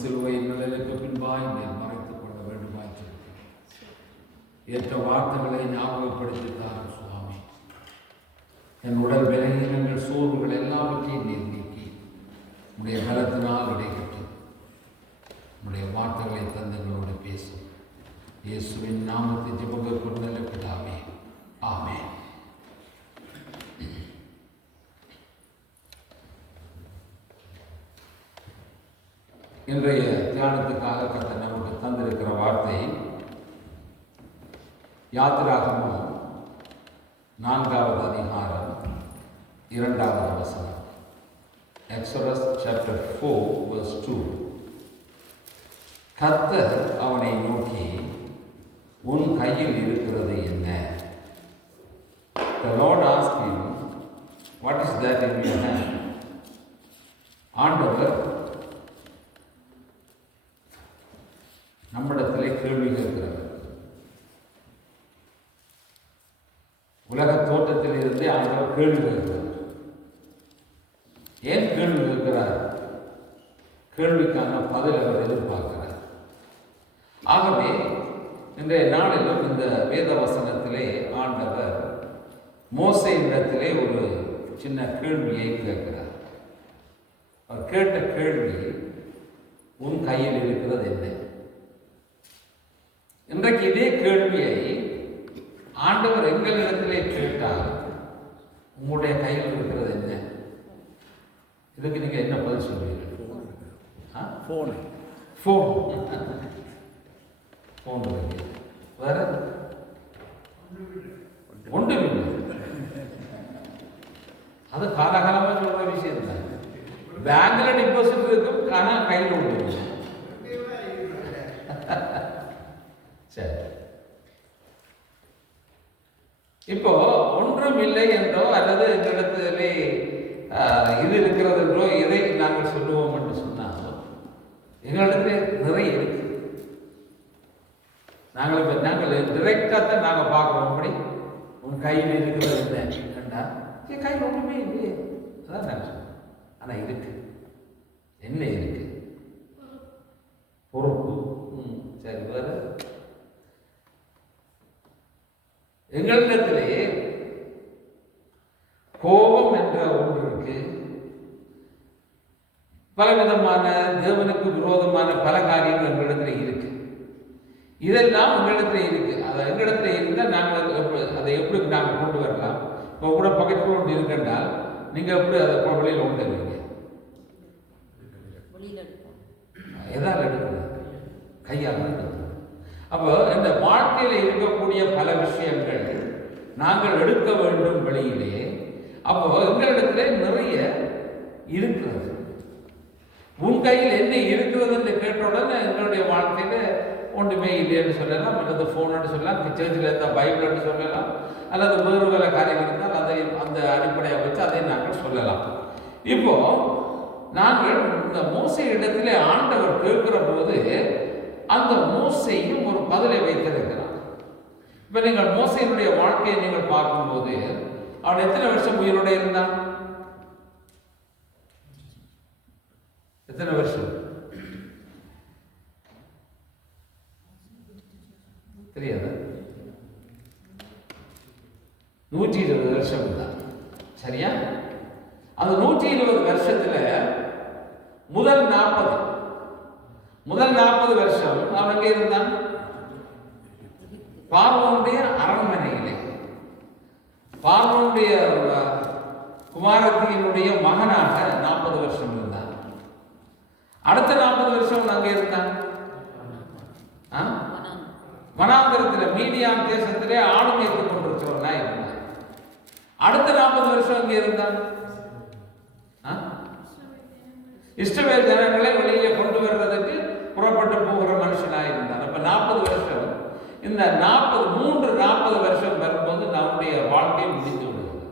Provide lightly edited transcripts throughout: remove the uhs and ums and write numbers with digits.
சிலுவையின் நிழலுக்கு பின்பாய் என்னை மறைத்துக் கொள்ள வேண்டுமாய் ஏற்ற வார்த்தைகளை ஞாபகப்படுத்தித்தார் சுவாமி. என் உடல் விலகினங்கள் சோர்வுகள் எல்லாவற்றையும் நீர் நீக்கி உடைய பலத்தினால் இடைபெற்று உடைய வார்த்தைகளை தந்தங்களோடு பேசும் இயேசுவின் நாமத்தை ஜெபங்கள் கொண்டு பிதாவே, ஆமென். இன்றைய தியானத்துக்காக கர்த்தர் நமக்கு தந்திருக்கிற வார்த்தை யாத்திராகமம் 4வது அதிகாரம் 2வது வசனம். Exodus chapter 4 verse 2. கர்த்தர் அவனை நோக்கி, உன் கையில் இருக்கிறது என்ன? The Lord asked him, what is that in your hand? ஆண்டவர் நம்மிடத்திலே கேள்வி கேட்கிறவர். உலக தோட்டத்தில் இருந்தே ஆண்டவர் கேள்வி கேட்கிறார். ஏன் கேள்வி கேட்கிறார்? கேள்விக்கான பதில் அவர் எதிர்பார்க்கிறார். ஆகவே இன்றைய நாளிலும் இந்த வேத வசனத்திலே ஆண்டவர் மோசேயிடத்திலே ஒரு சின்ன கேள்வியை கேட்கிறார். அவர் கேட்ட கேள்வி, உன் கையில் இருக்கிறது என்ன? இன்றைக்கு இதே கேள்வியை ஆண்டவர் எங்களிடத்திலே கேட்டால், உங்களுடைய கையில் இருக்கிறது என்ன? இதுக்கு நீங்க என்ன பதில் சொல்வீர்கள்? ஃபோன் வேற ஒன்றுமில்லை. அது காலகாலமாக சொல்ற விஷயம் தான். பேங்க்ல டிபாசிட் இருக்கும், ஆனா கையில் ஒன்று. சரி, இப்போ ஒன்றும் இல்லை என்றோ அல்லது எங்களிடத்திலே இது இருக்கிறது என்றோ எதை நாங்கள் சொல்லுவோம் என்று சொன்னாலும் எங்களிடத்திலே நிறைய இருக்கு. நாங்கள் டிரெக்டாக தான் நாங்கள் பார்க்குறோம். அப்படி உன் கையில் இருக்கிறது என்ன கண்டா, என் கையில் ஒன்றுமே இல்லையே, அதான் நான் சொல்லுவேன். ஆனால் இருக்கு, என்ன இருக்கு? பொறுப்பு. சரி, வேற எங்களிடத்திலே கோபம் என்ற ஒன்று இருக்கு. பலவிதமான தேவனுக்கு விரோதமான பல காரியங்கள் எங்களிடத்தில் இருக்கு. இதெல்லாம் உங்களிடத்துல இருக்கு. அது எங்களிடத்துல இருந்தால் நாங்கள் அதை எப்படி நாங்கள் கொண்டு வரலாம்? இப்போ கூட பக்கத்தில் ஒன்று இருக்குன்றால் நீங்கள் எப்படி அதை வெளியில் கொண்டு வருவீங்க? எதால் எடுக்கிறது? கையால் எடுக்கிறது. அப்போ இந்த வாழ்க்கையில் இருக்கக்கூடிய பல விஷயங்கள் நாங்கள் எடுக்க வேண்டும் வெளியிலே. அப்போ எங்களிடத்துல நிறைய இருக்கிறது. உன் கையில் என்ன இருக்கிறது என்று கேட்டவுடன் எங்களுடைய வாழ்க்கையில ஒன்றுமே இல்லைன்னு சொல்லலாம், அல்லது ஃபோன்னு சொல்லலாம், சர்ச்சில் இருந்தால் பைபிள்னு சொல்லலாம், அல்லது வேறு வேலை காரியம் இருந்தால் அதை அந்த அடிப்படையாக வச்சு அதை நாங்கள் சொல்லலாம். இப்போ நாங்கள் இந்த மோசே இடத்திலே ஆண்டவர் கேட்கிற போது அந்த மோசையும் ஒரு பதிலை வைத்திருக்கிறான். இப்போ நீங்கள் மோசையினுடைய வாழ்க்கையை நீங்கள் பார்க்கும்போது அவன் எத்தனை வருஷம் உயிரோட இருந்தான்? எத்தனை வருஷம் தெரியாதா? 120 வருஷம் தான். சரியா? அந்த 120 வருஷத்துல முதல் 40 வருஷம் அவன் எங்கே இருந்தான்? பார்வோனுடைய அரண்மனையிலே, பார்வோனுடைய குமாரத்தியினுடைய மகனாக 40 வருஷம் இருந்தான். அடுத்த 40 வருஷம் அங்கே இருந்தான் வனாந்தரத்தில் மீடியான் தேசத்திலே ஆடு மேய்த்துக் கொண்டிருக்கிறவனா இருந்தான். அடுத்த 40 வருஷம் அங்கே இருந்தான். இஸ்ரவேல் ஜனங்களை வெளியே கொண்டு வர்றதுக்கு புறப்பட்டு போகிற மனுஷனாக இருந்தான். அப்ப 40 வருஷம். இந்த 40 வருஷம் வரும்போது நம்முடைய வாழ்க்கை முடிந்து விடுகிறது.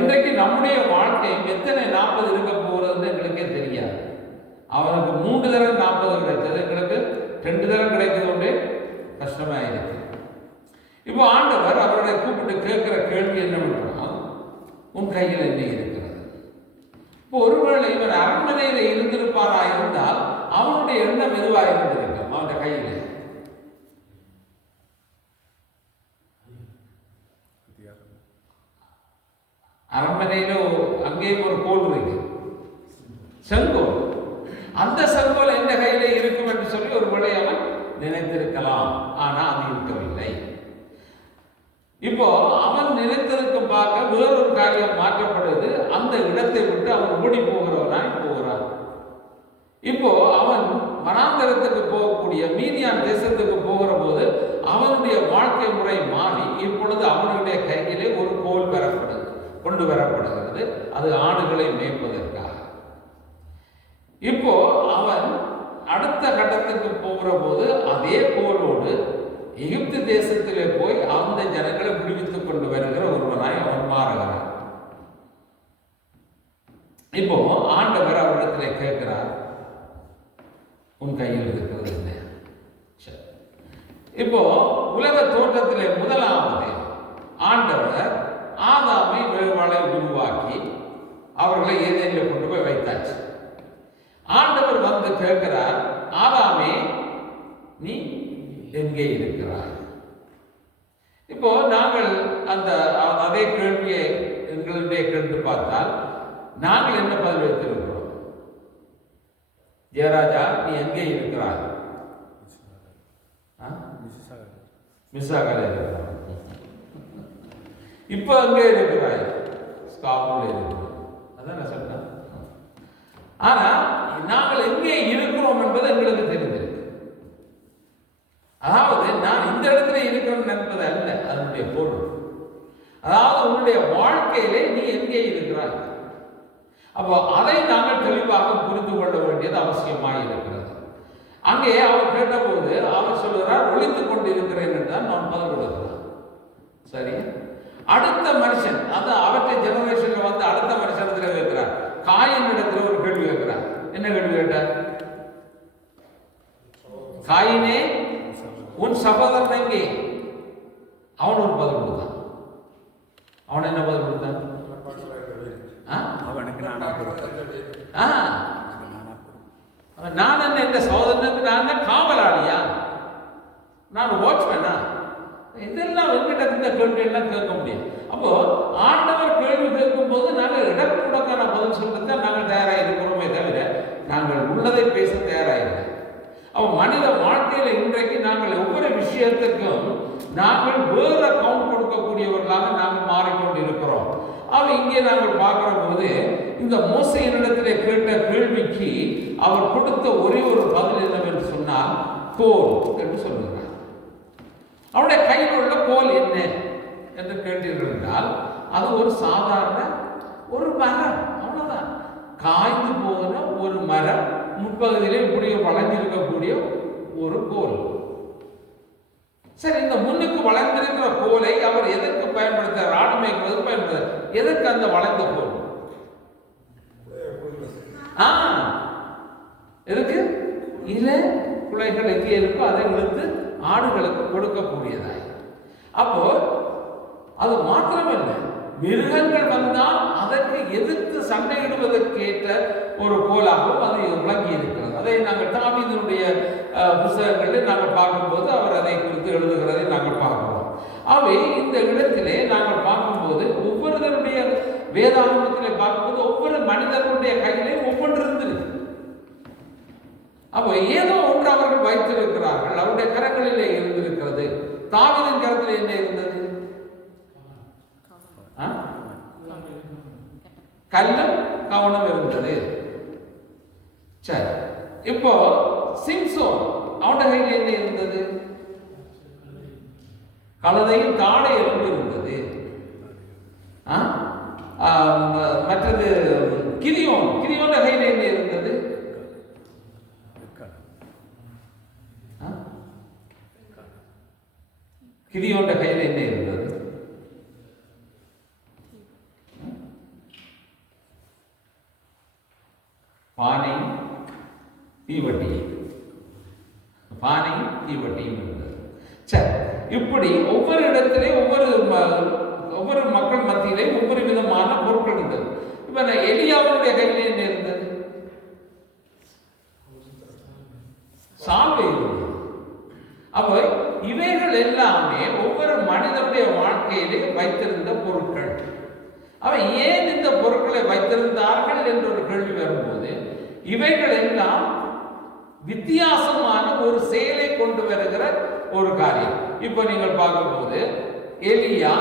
இன்றைக்கு நம்முடைய வாழ்க்கை எத்தனை 40 இருக்க போகிறது எங்களுக்கே தெரியாது. அவனுக்கு 3 தரம் 40 கிடைச்சது, எங்களுக்கு 2 தரம் கிடைக்கிறது கொண்டே கஷ்டமாயிருக்கு. இப்போ ஆண்டவர் அவர்களை கூப்பிட்டு கேட்கிற கேள்வி என்னவென்றால், உன் கையில் என்ன இருக்கிறது? இப்போ ஒருவேளை இவர் அரண்மனையில இருந்திருப்பாரா இருந்தால் அவனுடைய எண்ணம் எதுவாக இருந்திருக்கும் அவனுடைய கையில? அரண்மனையில அங்கேயும் ஒரு கோல் இருக்கு, செங்கோல். அந்த செங்கோல் எந்த கையில இருக்கும் என்று சொல்லி ஒருவேளை அவன் நினைத்திருக்கலாம். ஆனா அது இருக்கவில்லை. இப்போ அவன் நினைத்ததற்கு பார்க்க வேறொரு காரியம் மாற்றப்படுது. அந்த இடத்தை விட்டு அவன் ஓடி போகிறவனாய் போகிறான். இப்போ அவன் வனாந்தரத்துக்கு போகக்கூடிய மீதியான் தேசத்துக்கு போகிற போது அவனுடைய வாழ்க்கை முறை மாறி இப்பொழுது அவனுடைய கையிலே ஒரு கோல் கொண்டு வரப்படுகிறது. அது ஆடுகளை மேய்ப்பதற்காக. இப்போ அவன் அடுத்த கட்டத்துக்கு போகிற போது அதே கோலோடு எகிப்து தேசத்திலே போய் அந்த ஜனங்களை விடுவித்துக் கொண்டு வருகிற ஒருவனாய் அவன் மாறுகிறான். இப்போ ஆண்டவர் அவரிடத்திலே கேட்கிறார், உன் கையில் இருக்கிறது என்ன? இப்போ உலக தோற்றத்திலே முதலாவது ஆண்டவர் ஆதாமை வேள்வாளை உருவாக்கி அவர்களை ஏதேனில் கொண்டு போய் வைத்தாச்சு. ஆண்டவர் வந்து கேட்கிறார், ஆதாமே நீ எங்கே இருக்கிறாய்? இப்போ நாங்கள் அந்த அதே கேள்வியை எங்களுடைய கேட்டு பார்த்தால் நாங்கள் என்ன பதில் வைத்திருக்கிறோம்? ஜெயராஜா நீ எங்கே இருக்கிறாய்? மிஸ்ஸாகல இருக்கிறாய். இப்போ அங்கே இருக்கிறாய், ஸ்காபுல இருக்கிறாய். அதான் நான் சொன்னேன். ஆனா நாங்கள் எங்கே இருக்கிறோம் என்பது எங்களுக்கு தெரிந்திருக்கு. அதாவது நான் இந்த இடத்துல இருக்கிறேன் என்பது அல்ல அதனுடைய பொருள். அதாவது உன்னுடைய வாழ்க்கையிலே நீ எங்கே இருக்கிறாய். அப்போ அதை நாங்கள் தெளிவாக புரிந்து கொள்ள வேண்டியது அவசியமாக இருக்கிறது. அங்கே அவர் கேட்டபோது அவர் சொல்கிறார், ஒளித்துக் கொண்டு இருக்கிறேன் என்றால் நான் பதில் கொடுக்கிறான். சரி, அடுத்த மனுஷன் அது அவற்றை ஜெனரேஷன்ல வந்து அடுத்த மனுஷனத்தில் கேட்கிறார். காயின் இடத்துல ஒரு கேள்வி கேட்கிறார். என்ன கேள்வி கேட்டார்? காயினே உன் சகோதரன் எங்கே? அவன் ஒரு பதில் கொடுத்தான். அவன் என்ன பதில் கொடுத்தான்? நான் என்ன இந்த சகோதரனுக்கு நான் காவலாளியா? நான் வாட்ச்மேனா? இதெல்லாம் எங்கிட்ட இந்த கேள்வி எல்லாம் கேட்க முடியும். அப்போ ஆண்டவர் கேள்வி கேட்கும் போது நாங்கள் இடக்குடக்கான பதில் சொல்றத நாங்கள் தயாராக இருக்கிறோமே தவிர நாங்கள் உள்ளதை பேச தயாராக. அப்போ மனித வாழ்க்கையில இன்றைக்கு நாங்கள் ஒவ்வொரு விஷயத்துக்கும் நாங்கள் வேற கவுண்ட் கொடுக்கக்கூடியவர்களாக நாங்கள் மாறிக்கொண்டு இருக்கிறோம். அவ இங்கே நாங்கள் பார்க்கிற போது இந்த மோசையினிடத்திலே கேட்ட கேள்விக்கு அவர் கொடுத்த ஒரே ஒரு பதில் என்னவென்று சொன்னால் கோல் என்று சொல்லுகிறார். அவருடைய கையில் உள்ள கோல் என்ன என்று கேட்டீர்கள் என்றால் அது ஒரு சாதாரண ஒரு மரம், அவ்வளவுதான். காய்ந்து போன ஒரு மரம், முற்பகுதியிலே இப்படியே வளைஞ்சிருக்கக்கூடிய ஒரு கோல். சரி, இந்த முன்னுக்கு வளைந்திருக்கிற கோலை அவர் எதற்கு பயன்படுத்த? ஆடு மேய்க்கிறது பயன்படுத்த. எதற்கு அந்த வளைந்த கோல்? எதுக்கு? இலை குலைகள் எங்கே இருக்கோ அதை இழுத்து ஆடுகளுக்கு கொடுக்கக்கூடியதாய். அப்போ அது மாத்திரமல்ல, மிருகங்கள் வந்தால் அதற்கு எதிர்த்து சண்டையிடுவதற்கேற்ற ஒரு கோலாகவும் அது விளங்கி இருக்கிறது. அதை நாங்கள் தாவீதினுடைய புத்தகங்களில் நாங்கள் பார்க்கும்போது அவர் அதை குறித்து எழுதுகிறதை நாங்கள் பார்க்கிறோம். அவை இந்த இடத்திலே நாங்கள் பார்க்கும்போது ஒவ்வொருவருடைய வேதாகமத்திலே பார்க்கும்போது ஒவ்வொரு மனிதர்களுடைய கையிலே ஒவ்வொன்று இருந்திருக்கு. அப்போ ஏதோ ஒன்று அவர்கள் வைத்திருக்கிறார்கள், அவருடைய கரங்களிலே இருந்திருக்கிறது. தாவீதின் கரத்தில் என்ன இருந்தது? கல்லும் கவனம் இருந்தது. சரி, இப்போ சிம்சோன் அவனுடைய கையில் என்ன இருந்தது? கழுதையும் தாடை எலும்பு இருந்தது. மற்றது கிரியோன் கையில் என்ன இருந்தது? கிரியோன் கையில் என்ன இருந்தது? பானையும் தீவட்டியும் இருந்தது. சரி, இப்படி ஒவ்வொரு இடத்திலே ஒவ்வொரு மக்கள் மத்தியிலே ஒவ்வொரு விதமான பொருட்கள் இருந்தது. இப்ப எலியாவுடைய கையில் என்ன இருந்தது? சால்வை இருந்தது. அப்ப இவைகள் எல்லாமே ஒவ்வொரு மனிதனுடைய வாழ்க்கையிலே வைத்திருந்த பொருட்கள். அவன் ஏன் இந்த பொருட்களை வைத்திருந்தார்கள் என்ற ஒரு கேள்வி வரும்போது, இவைகள் எல்லாம் வித்தியாசமான ஒரு செயலை கொண்டு வருகிற ஒரு காரியம். இப்ப நீங்கள் பார்க்கும்போது எலியா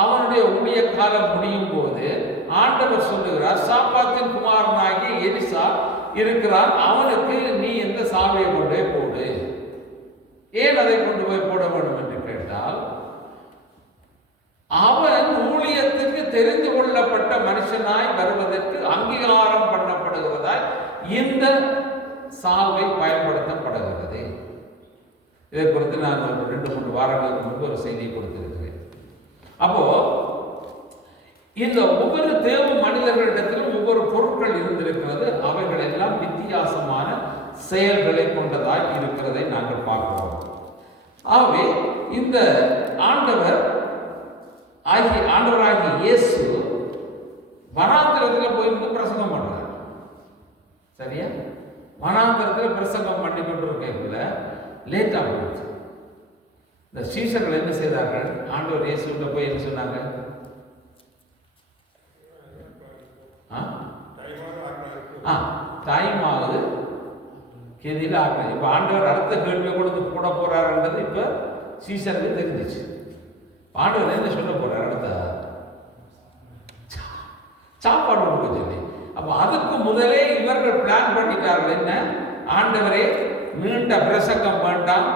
அவனுடைய ஊழிய காலம் முடியும் போது ஆண்டவர் சொல்லுகிறார், சாப்பாத்தின் குமாரனாகிய எலிசா இருக்கிறார், அவனுக்கு நீ இந்த சாவையை கொண்டே போடு. ஏன் அதை கொண்டு போய் போட வேண்டும் என்று கேட்டால், அவன் ஊழியத்துக்கு தெரிந்து கொள்ளப்பட்ட மனுஷனாய் வருவதற்கு அங்கீகாரம் பண்ணப்படுகிறதாய் இந்த சாவை பயன்படுத்தப்படுகிறது. இதை குறித்து நான் 2-3 வாரங்களுக்கு முன்பு ஒரு செய்தியை கொடுத்திருக்கிறேன். அப்போ இந்த ஒவ்வொரு தேவ மனிதர்களிடத்திலும் ஒவ்வொரு பொருட்கள் இருந்திருக்கிறது. அவைகள் எல்லாம் வித்தியாசமான செயல்களை கொண்டதாய் இருக்கிறதை நாங்கள் பார்க்கிறோம். ஆகவே இந்த ஆண்டவராகிய இயேசு வனாந்திரத்தில் போயிருந்து பிரசங்கம் பண்றார். சரியா? வனாந்திரத்தில் பிரசங்கம் பண்ணி கொண்டிருக்கல லேட் ஆகிடுச்சு. இந்த சீஷர்கள் என்ன செய்தார்கள்? ஆண்டவர் இயேசுகிட்ட போய் என்ன சொன்னாங்க? டைம் ஆகுது, கெதில ஆகல. இப்ப ஆண்டவர் அடுத்த கேள்வியை கொடுத்து போட போறாருன்றது இப்ப சீசருக்கு தெரிஞ்சிச்சு. ஆண்டவர் என்ன சொல்ல போறாரு? அடுத்த சாப்பாடு கொடுக்க சொல்லி. அப்ப அதுக்கு முதலே இவர்கள் பிளான் பண்ணிட்டார்கள். என்ன? ஆண்டவரே நீண்ட பிரசங்கம் வேண்டாம்,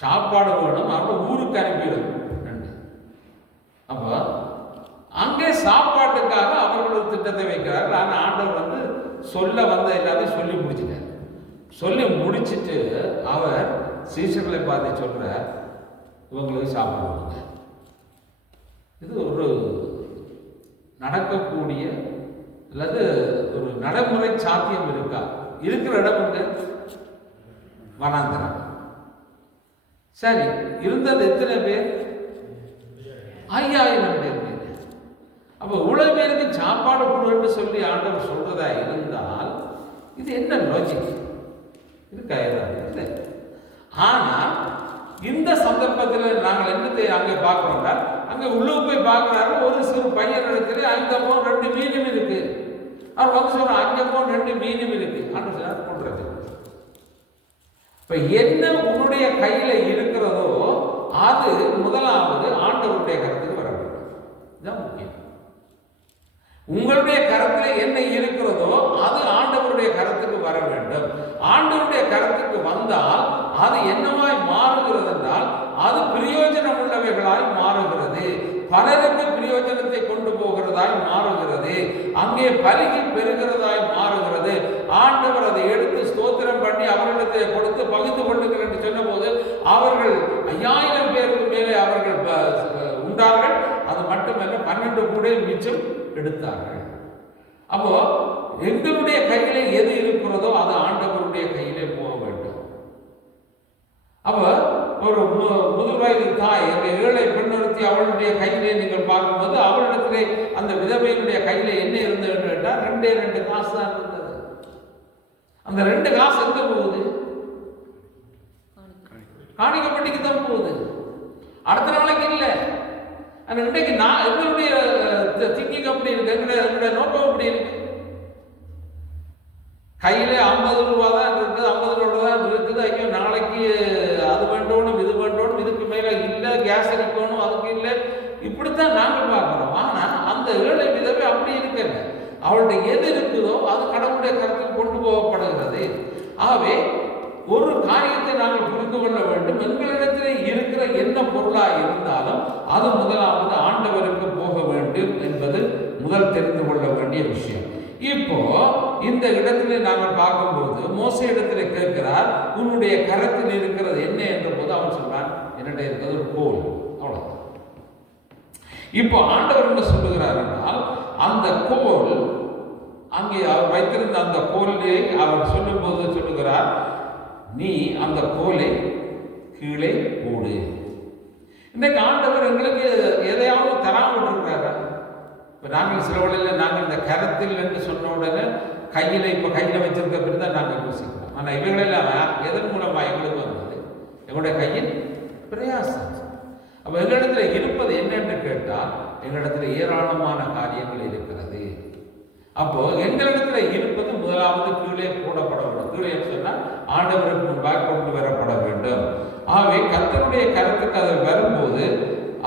சாப்பாடு வேணும், அவங்க ஊருக்கு அனுப்பிடும். அப்ப அங்கே சாப்பாட்டுக்காக அவர்கள் ஒரு திட்டத்தை வைக்கிறார்கள். ஆனால் ஆண்டவர் சொல்ல வந்த எல்லாத்தையும் சொல்லி முடிச்சுட்டார். சொல்லி முடிச்சுட்டு அவர் சீஷர்களை பார்த்து சொல்றார், இவங்களுக்கு சாப்பிடுவாங்க. இது ஒரு நடக்கக்கூடிய அல்லது ஒரு நடைமுறை சாத்தியம் இருக்கா? இருக்கிற இடம் உண்டு, வனாந்தரம். சரி, இருந்தது எத்தனை பேர்? 5000 பேர். அப்ப இவ்வளவு பேருக்கு சாப்பாடு கொடுன்னு சொல்லி ஆண்டவர் சொல்றதா இருந்தால் இது என்ன லாஜிக்? இது இல்லை. ஆனால் இந்த சந்தர்ப்பத்தில் நாங்கள் என்னத்தை அங்கே பார்க்கிறோம்னா, அங்கே உள்ளே போய் பார்க்கிறாரு, ஒரு சிறு பையன் இடத்துல 5 பவுன் 2 மீனும் இருக்கு. அவர் சொல்ற 5 பவுன் 2 மீனும் இருக்கு. ஆண்டவர் கொண்டுறது. இப்ப என்ன உன்னுடைய கையில இருக்கிறதோ அது முதலாவது ஆண்டவருடைய கருத்துக்கு வர வேண்டும். இதுதான் முக்கியம். உங்களுடைய கருத்தில் என்ன இருக்கிறதோ அது ஆண்டவருடைய கருத்துக்கு வர வேண்டும். ஆண்டவருடைய கருத்துக்கு வந்தால் அது என்னவாய் மாறுகிறது என்றால், அது பிரயோஜனம் உள்ளவைகளாய் மாறுகிறது, பலருக்கு பிரயோஜனத்தை கொண்டு போகிறதாய் மாறுகிறது, அங்கே பருகி பெறுகிறதாய் மாறுகிறது. ஆண்டவர் அதை எடுத்து ஸ்தோத்திரம் பண்ணி அவர்களிடத்தை கொடுத்து பகிர்ந்து கொள்ளுங்கள் என்று சொன்ன போது அவர்கள் 5000 பேருக்கு மேலே அவர்கள் உண்டார்கள். அது மட்டுமல்ல 12 கூட மிச்சம் எடுத்தார்கள். அப்போ எங்களுடைய கையிலே எது இருக்கிறதோ அது ஆண்டவருடைய கையிலே போக வேண்டும். அப்ப ஒரு முதல் வயது தாய், அந்த ஏழை பெண்ணொருத்தி, அவளுடைய கையிலே நீங்கள் பார்க்கும்போது அவளிடத்திலே அந்த விதவையினுடைய கையில என்ன இருந்தது கேட்டால் 2 காசு தான் இருந்தது. அந்த 2 காசு எங்க போகுது? காணிக்கப்பட்டிக்கு தான் போகுது. அடுத்த நாளைக்கு இல்லை. இன்றைக்கு எங்களுடைய திங்கிங் அப்படி இருக்கு, எங்களுடைய நோக்கம் அப்படி இருக்கு. கையில 50 ரூபா தான் இருக்குது, 50 ரூபா தான் இருக்குது. ஐயோ நாளைக்கு அது வேண்டணும், இது வேண்டணும், இதுக்கு மேல இல்லை, கேஸ் அடிக்கணும், அதுக்கு இல்லை. இப்படித்தான் நாங்கள் பார்க்கிறோம். ஆனா அந்த ஏழை விதவை அப்படி இருக்கல. அவளுடைய எது இருக்குதோ அது கடவுளுடைய கருத்தில் கொண்டு போகப்படுகிறது. ஆகவே ஒரு காரியத்தை நாங்கள் புரிந்து கொள்ள வேண்டும். எங்களிடத்தில் இருக்கிற என்ன பொருளாக இருந்தாலும் அது முதலாவது ஆண்டவருக்கு போக வேண்டும் என்பது முதல் தெரிந்து கொள்ள வேண்டிய விஷயம். இப்போ இந்த இடத்துல நாங்கள் பார்க்கும்போது மோசே இடத்துல கேட்கிறார், உன்னுடைய கரத்தில் இருக்கிறது என்ன என்ற போது அவன் சொல்றான், என்னிட இருக்கிறது ஒரு கோல். அவ்வளவு. இப்போ ஆண்டவர் என்ன சொல்லுகிறார் என்றால், அந்த கோல் அங்கே அவர் வைத்திருந்த அந்த கோலை அவர் சொல்லும் போது சொல்லுகிறார், நீ அந்த கோலை கீழே போடு. இன்றைக்கு ஆண்டவர் எங்களுக்கு எதையாவது தராமல் இருக்கிறாரா? இப்போ நாங்கள் சில வழியில் நாங்கள் இந்த கரத்தில் என்று சொன்ன உடனே கையில் இப்போ கையில் வச்சிருக்க பிறகு தான் நாங்கள் யோசிக்கிறோம். ஆனால் இவைகளெல்லாம் எதன் மூலமாக எங்களுக்கு வந்தது? எங்களுடைய கையில் பிரயாசம். அப்போ எங்களிடத்தில் இருப்பது என்னென்று கேட்டால் எங்களிடத்தில் ஏராளமான காரியங்கள் இருக்கிறது. அப்போ எங்களிடத்துல இருப்பது முதலாவது கீழே போடப்பட வேண்டும். கீழே சொன்னால் ஆண்டவருக்கு முன்பாக கொண்டு வரப்பட வேண்டும். ஆகவே கர்த்தருடைய கருத்துக்கு அது வரும்போது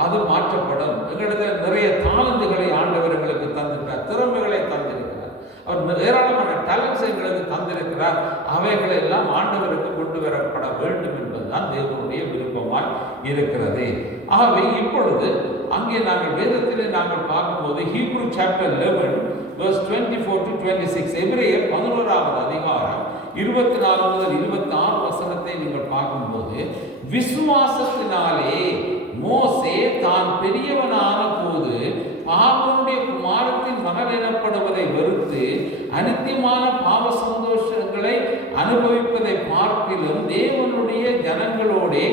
அது மாற்றப்படும். எங்களிடத்தில் நிறைய தாளந்துகளை ஆண்டவர் எங்களுக்கு தந்திருக்கிறார், திறமைகளை தந்திருக்கிறார், அவர் ஏராளமான டேலண்ட்ஸ் எங்களுக்கு தந்திருக்கிறார். அவைகளை எல்லாம் ஆண்டவருக்கு கொண்டு வரப்பட வேண்டும் என்பதுதான் தேவனுடைய விருப்பமாய் இருக்கிறது. ஆகவே இப்பொழுது அங்கே நாங்கள் வேதத்திலே நாங்கள் பார்க்கும்போது ஹீப்ரூ சாப்டர் 11 verse 24 to 26, எபிரேயர் 11வது அதிகாரம் 24 முதல் 26 வசனத்தை நீங்கள் பார்க்கும்போது, விசுவாசத்தினாலே மோசே தான் பெரியவனான போது பாவனுடைய குமாரத்தின் மகன் எனப்படுவதை வெறுத்து அனித்தியமான பாவ சந்தோஷங்களை அனுபவிப்பதை பார்க்கிலும் தேவனுடைய ஜனங்களோடே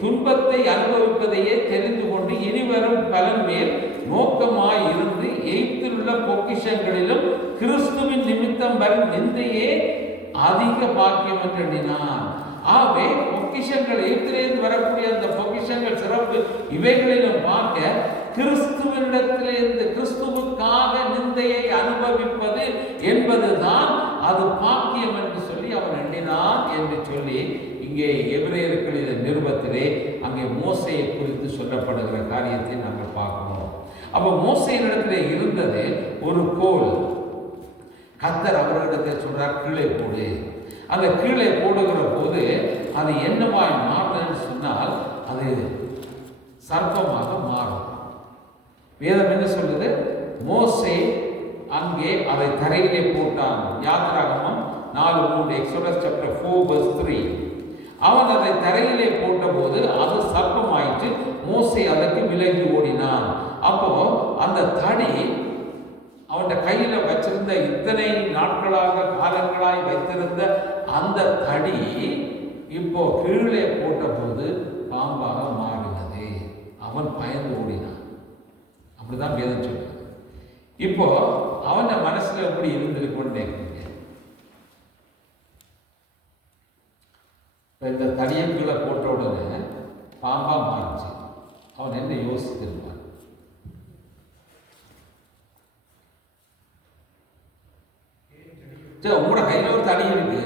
துன்பத்தை அனுபவிப்பதையே தெரிந்து கொண்டு இனிவரும் பலன் மேல் நோக்கமாய் இருந்து எய்த்துள்ள பொக்கிஷங்களிலும் கிறிஸ்துவின் நிமித்தம் வரும் நிந்தையே அதிக பாக்கியம் என்று எண்ணினான். ஆகவே பொக்கிஷங்கள் எய்த்திலிருந்து வரக்கூடிய அந்த பொக்கிஷங்கள் சிறப்பு இவைகளிலும் பார்க்க கிறிஸ்துவனிடத்திலிருந்து கிறிஸ்துவுக்காக நிந்தையை அனுபவிப்பது என்பதுதான் அது பாக்கியம் என்று சொல்லி அவன் எண்ணினான் என்று சொல்லி இங்கே எபிரேயர்கள் நிருபத்திலே அங்கே மோசையை குறித்து சொல்லப்படுகிற காரியத்தை நாங்கள் பார்க்கணும். அப்போ மோசையினிடத்திலே இருந்தது ஒரு கோல். கர்த்தர் அவர்களிடத்தில் சொல்றார், கீழே போடு. அந்த கீழே போடுகிற போது அது என்னவாய் மாறுதுன்னு சொன்னால் அது சர்ப்பமாக மாறும். வேதம் என்ன சொல்லுது? மோசே அங்கே அதை தரையிலே போட்டான். யாத்திராகமம் 4:3, எக்ஸோடஸ் சாப்டர் 4 verse 3. அவன் அதை தரையிலே போட்ட போது அது சர்ப்பமாயிற்று. மோசே அதற்கு விலகி ஓடினான். அப்போ அந்த தடி அவன் கையில வச்சிருந்த இத்தனை நாட்களாக காலங்களாய் வைத்திருந்த அந்த தடி இப்போ கீழே போட்ட போது பாம்பாக மாறினது. அவன் பயந்து ஓடினான். அப்படிதான் வேதம் சொல்லுது. இப்போ அவன் மனசுல எப்படி இருந்திருக்குன்னு நினைக்கிறீங்க? இந்த தடியை கீழே போட்ட உடனே பாம்பா மாறிச்சு. அவன் என்ன யோசித்திருப்பான்? உங்களோட கையில் ஒரு தடி இருக்கு.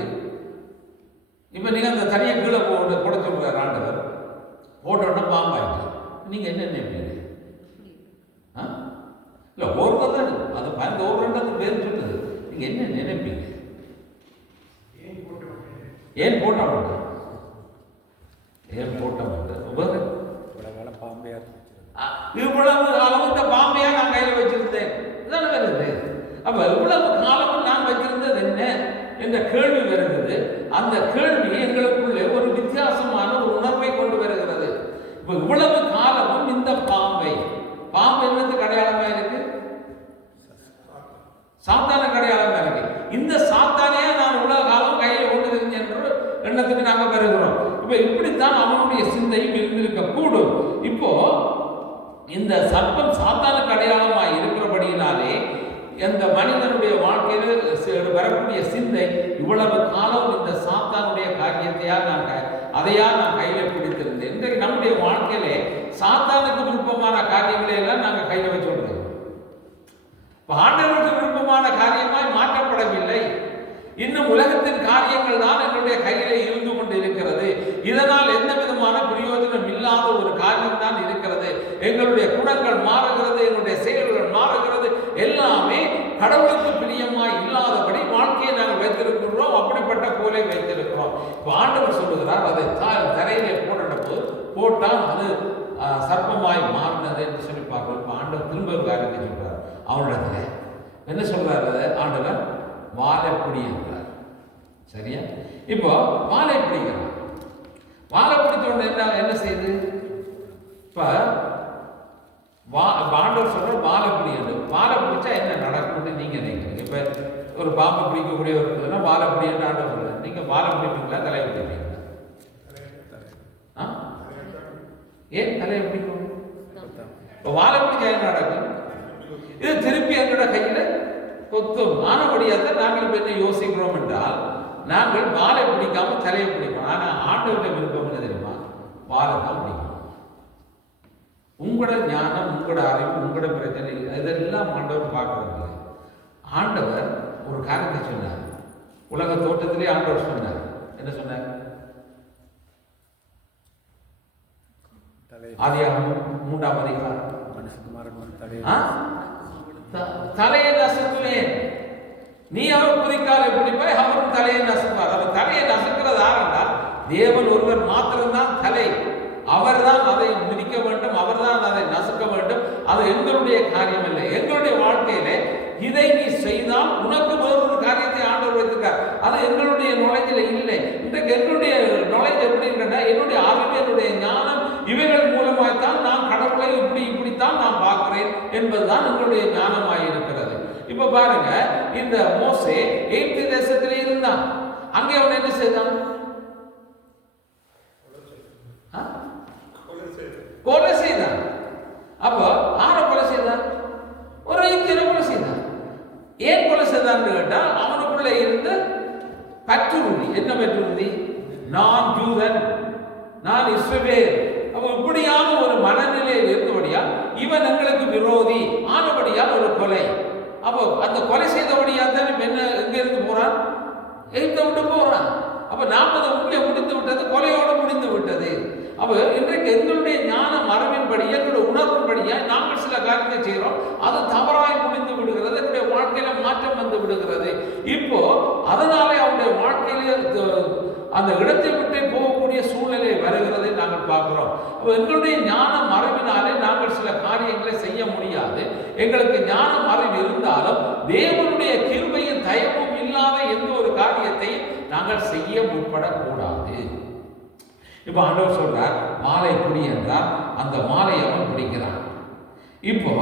இப்ப நீங்க அந்த தடியை கீழே புடைச்சு ஆண்டவர் போட்ட உடனே பாம்பாயிட்டு நீங்க என்ன நினைப்பீங்க? இல்ல ஓடுறது அது பயந்து ஓடுறது பேர் சொல்லுது. நீங்க என்ன நினைப்பீங்க? ஏன் போட்ட மாட்டேன்? ஏன் போட்ட மாட்டேன்? இவ்வளவு காலம் இந்த பாம்பையா நான் கையில் வச்சிருந்தேன். இதான வருது. அப்ப இவ்வளவு காலம் நான் வச்சிருந்தது என்ன என்ற கேள்வி வருகிறது. அந்த கேள்வி எங்களுக்குள்ளே ஒரு வித்தியாசமான ஒரு உணர்வை கொண்டு வருகிறது. இப்ப இவ்வளவு காலமும் இந்த பாம்பு என்னத்துக்கு அடையாளமா இருக்கு? சாத்தானுக்கு அடையாளமா இருக்கு. இந்த சாத்தானையா நான் இவ்வளவு காலம் கையில கொண்டு என்ற எண்ணத்துக்கு நாங்க வருகிறோம். இப்ப இப்படித்தான் அவனுடைய சிந்தையும் இருந்திருக்க கூடும். இப்போ இந்த சர்ப்பம் சாத்தானுக்கு அடையாளமா இருக்கிறபடியினாலே இந்த மனிதனுடைய வாழ்க்கையில் வரக்கூடிய சிந்தை இவ்வளவு காலம் இந்த சாத்தானுடைய காரியத்தையா அதையா நான் கையில பிடித்திருந்தேன். இன்றைக்கு நம்முடைய வாழ்க்கையிலே சாத்தானுக்கு விருப்பமான காரியங்களை எல்லாம் நாங்கள் கையில வச்சு விடுறோம். ஆண்டவருக்கு விருப்பமான காரியமாய் மாற்றப்படவில்லை. இன்னும் உலகத்தின் காரியங்கள் தான் எங்களுடைய கையிலே இருந்து கொண்டு இருக்கிறது. இதனால் எந்த விதமான பிரயோஜனம் இல்லாத ஒரு காரியம் தான் இருக்கிறது. எங்களுடைய குணங்கள் மாறுகிறது, எங்களுடைய செயல்கள் மாறுகிறது. எல்லாமே கடவுளுக்கு பிரியமாய் இல்லாதபடி வாழ்க்கையை நாங்கள் வைத்திருக்கிறோம். அப்படிப்பட்ட போலே வைத்திருக்கிறோம். ஆண்டவர் சொல்லுகிறார், அதை தரையிலே போட்டால் அது சர்ப்பமாய் மாறினது என்று சொல்லி பார்க்கிறோம். ஆண்டவர் திரும்ப ஒரு காரியத்தை சொல்றார். அவனிடத்துல என்ன சொல்றாரு ஆண்டவர்? வாழை பிடி என்றார். சரியா? இப்போ வாழை பிடிக்கிறான். வாழை பிடிச்ச உடனே என்ன செய்யுது? இப்ப ஆண்டவர் சொல்ற வாழை பிடி என்று. வாழை பிடிச்சா என்ன நடக்கும்னு நீங்க நினைக்கிறீங்க? இப்ப ஒரு பாம்பை பிடிக்கக்கூடிய ஒரு இருக்குதுன்னா வாழை பிடி என்று ஆண்டவர் சொல்ற. நீங்க வாழை பிடிப்பீங்களா தலையை பிடிப்பீங்களா? ஏன் தலையை பிடிக்கும்? இப்போ வாழை பிடிச்சா என்ன நடக்கும்? இது திருப்பி எங்களோட கையில் கொத்தும். ஆனபடியாக நாங்கள் இப்போ என்ன யோசிக்கிறோம் என்றால், நாங்கள் வாழை பிடிக்காம தலையை பிடிக்கணும். ஆனால் ஆண்டவர்கிட்ட விருப்பம் என்ன தெரியுமா? வாழை தான் பிடிக்கணும். உங்களோட ஞானம், உங்களோட அறிவு, உங்களோட பிரச்சனை இதெல்லாம் ஆண்டவர் பார்க்கறதில்லை. ஆண்டவர் ஒரு காரியத்தை சொன்னார். உலக தோட்டத்திலே ஆண்டவர் சொன்னார். என்ன சொன்னார்? ஆதியாகமம் 3ஆம் அதிகாரம், தலையை நசுக்குவேன், நீ அவர் குதிக்காலை பிடிப்பாய், அவரும் தலையை நசுப்பார். அவர் தலையை நசுக்கிறது யாருன்னா தேவன் ஒருவர் மாத்திரம்தான் தலை. அவர்தான் அதை மிதிக்க வேண்டும், அவர்தான் அதை நசுக்க வேண்டும். அது எங்களுடைய காரியம் இல்லை. எங்களுடைய வாழ்க்கையிலே இதை நீ செய்தால் உனக்கு வேறொரு காரியத்தை ஆண்டவர் வைத்திருக்கார். அது எங்களுடைய நுழைஞ்சில இல்லை. இன்றைக்கு எங்களுடைய நுழைஞ்சு எப்படின்னா, என்னுடைய அறிவு, என்னுடைய ஞானம் இவைகள் மூலமாய்த்தான் நான் கடவுளை இப்படித்தான் நான் பார்க்கிறேன் என்பதுதான் எங்களுடைய ஞானமாய் இருக்கிறது. இப்ப பாருங்க, இந்த மோசே எகிப்து தேசத்திலே இருந்தான். அங்கே அவன் என்ன செய்தான்? கொலை செய்தான். அப்போ ஆற கொலை செய்தான்? ஒரு ஐக்கியனை கொலை செய்தான். ஏன் கொலை செய்தான்னு கேட்டா, அவனுக்குள்ள இருந்த பற்றுறுதி. என்ன பற்றுறுதி? நான் யூதன், நான் இஸ்ரவேல். அப்போ இப்படியான ஒரு மனநிலையில் இருந்தபடியா இவன் எங்களுக்கு விரோதி ஆனபடியால் ஒரு கொலை. அப்போ அந்த கொலை செய்தபடியா தான் என்ன எங்க இருந்து போறான்? எகிப்தை விட்டு போறான். அப்ப 40 முக்கிய முடிந்து விட்டது, கொலையோடு முடிந்து விட்டது. அப்ப இன்றைக்கு எங்களுடைய ஞான மரபின்படி, எங்களுடைய உணர்வின்படியா நாங்கள் சில காரியத்தை செய்கிறோம், அது தவறாய் முடிந்து விடுகிறது. என்னுடைய வாழ்க்கையில மாற்றம் வந்து விடுகிறது. இப்போ அதனாலே அவருடைய வாழ்க்கையிலே அந்த இடத்தை விட்டு போகக்கூடிய சூழ்நிலை வருகிறதை நாங்கள் பார்க்கிறோம். அப்போ எங்களுடைய ஞான மரபினாலே நாங்கள் சில காரியங்களை செய்ய முடியாது. எங்களுக்கு ஞான மரபு இருந்தாலும் தேவனுடைய கிருபையும் தயவும் இல்லாத எந்த ஒரு காரியத்தை நாங்கள் செய்ய முற்படக்கூடாது. இப்போ ஆண்டவர் சொல்றார், மாலை பிடி என்றார். அந்த மாலையை அவன் பிடிக்கிறான். இப்போ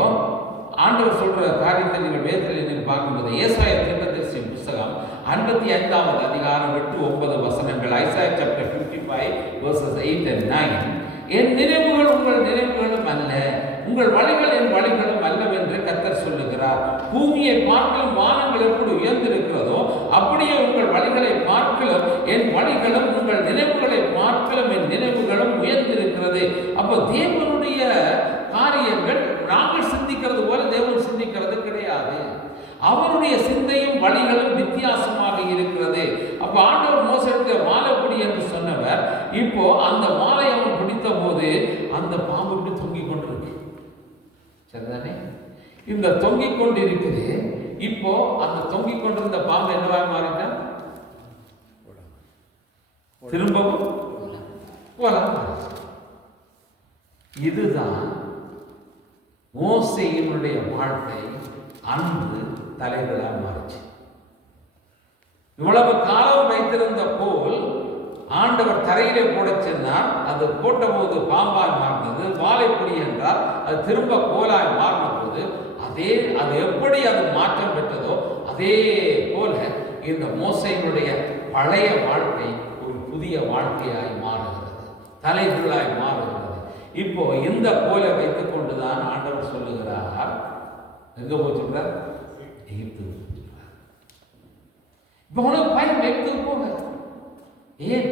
ஆண்டவர் சொல்ற காரியத்தை நீங்கள் வேதத்தில் நீங்கள் பார்க்கும்போது, ஏசாயா தீர்க்கதரிசி புத்தகம் 55ஆம் அதிகாரம் 8-9 வசனங்கள். Isaiah chapter 55 verses 8 and 9. என் நினைவுகள் உங்கள் நினைவுகளும் அல்ல, உங்கள் வழிகள் என் வழிகளும் அல்லவென்று கர்த்தர் சொல்லுகிறார். பூமியை பார்க்கலும் வானங்கள் எப்படி உயர்ந்திருக்கிறதோ அப்படியே உங்கள் வழிகளை பார்க்கலும் என் வழிகளும், உங்கள் நினைவுகளை பார்க்கலும் என் நினைவுகளும் உயர்ந்திருக்கிறது. அப்போ தேவனுடைய காரியங்கள் நாங்கள் சிந்திக்கிறது போல தேவன் சிந்திக்கிறது கிடையாது. அவருடைய சிந்தையும் வழிகளும் வித்தியாசமாக இருக்கிறது. அப்ப ஆண்டவர் மோசேக்கு மாலை பிடி என்று சொன்னவர், இப்போ அந்த மாலை அவன் பிடித்த போது அந்த பாம்பு இப்படி தொங்கிக் கொண்டிருக்கு. சரிதானே? இந்த தொங்கிக் கொண்டிருக்குது. இப்போ அந்த தொங்கிக் கொண்டிருந்த பாம்பு என்னவா மாறிட்டான்? திரும்பவும் இதுதான் மோசேயினுடைய வாழ்க்கை அன்று தலைகளாக மாறிச்சு. இவ்வளவு காலம் வைத்திருந்த கோல் ஆண்டவர் தரையிலே போட சென்றார். அது போட்ட போது பாம்பாய் மாறினது. வாழைப்பொடி என்றால் அது திரும்ப கோலாய் மாறின போது அது எப்படி அது மாற்றம் பெற்றதோ அதே போல இந்த மோசேயினுடைய பழைய வாழ்க்கை ஒரு புதிய வாழ்க்கையாய் மாறுகிறது, தலைகளாய் மாறுகிறது. இப்போ இந்த கோலை வைத்துக் கொண்டுதான் ஆண்டவர் சொல்லுகிறார், எங்க போச்சுக்கிறார்? எகிப்து. இப்போ உனக்கு பயம் எகிப்துக்கு போக. ஏன்?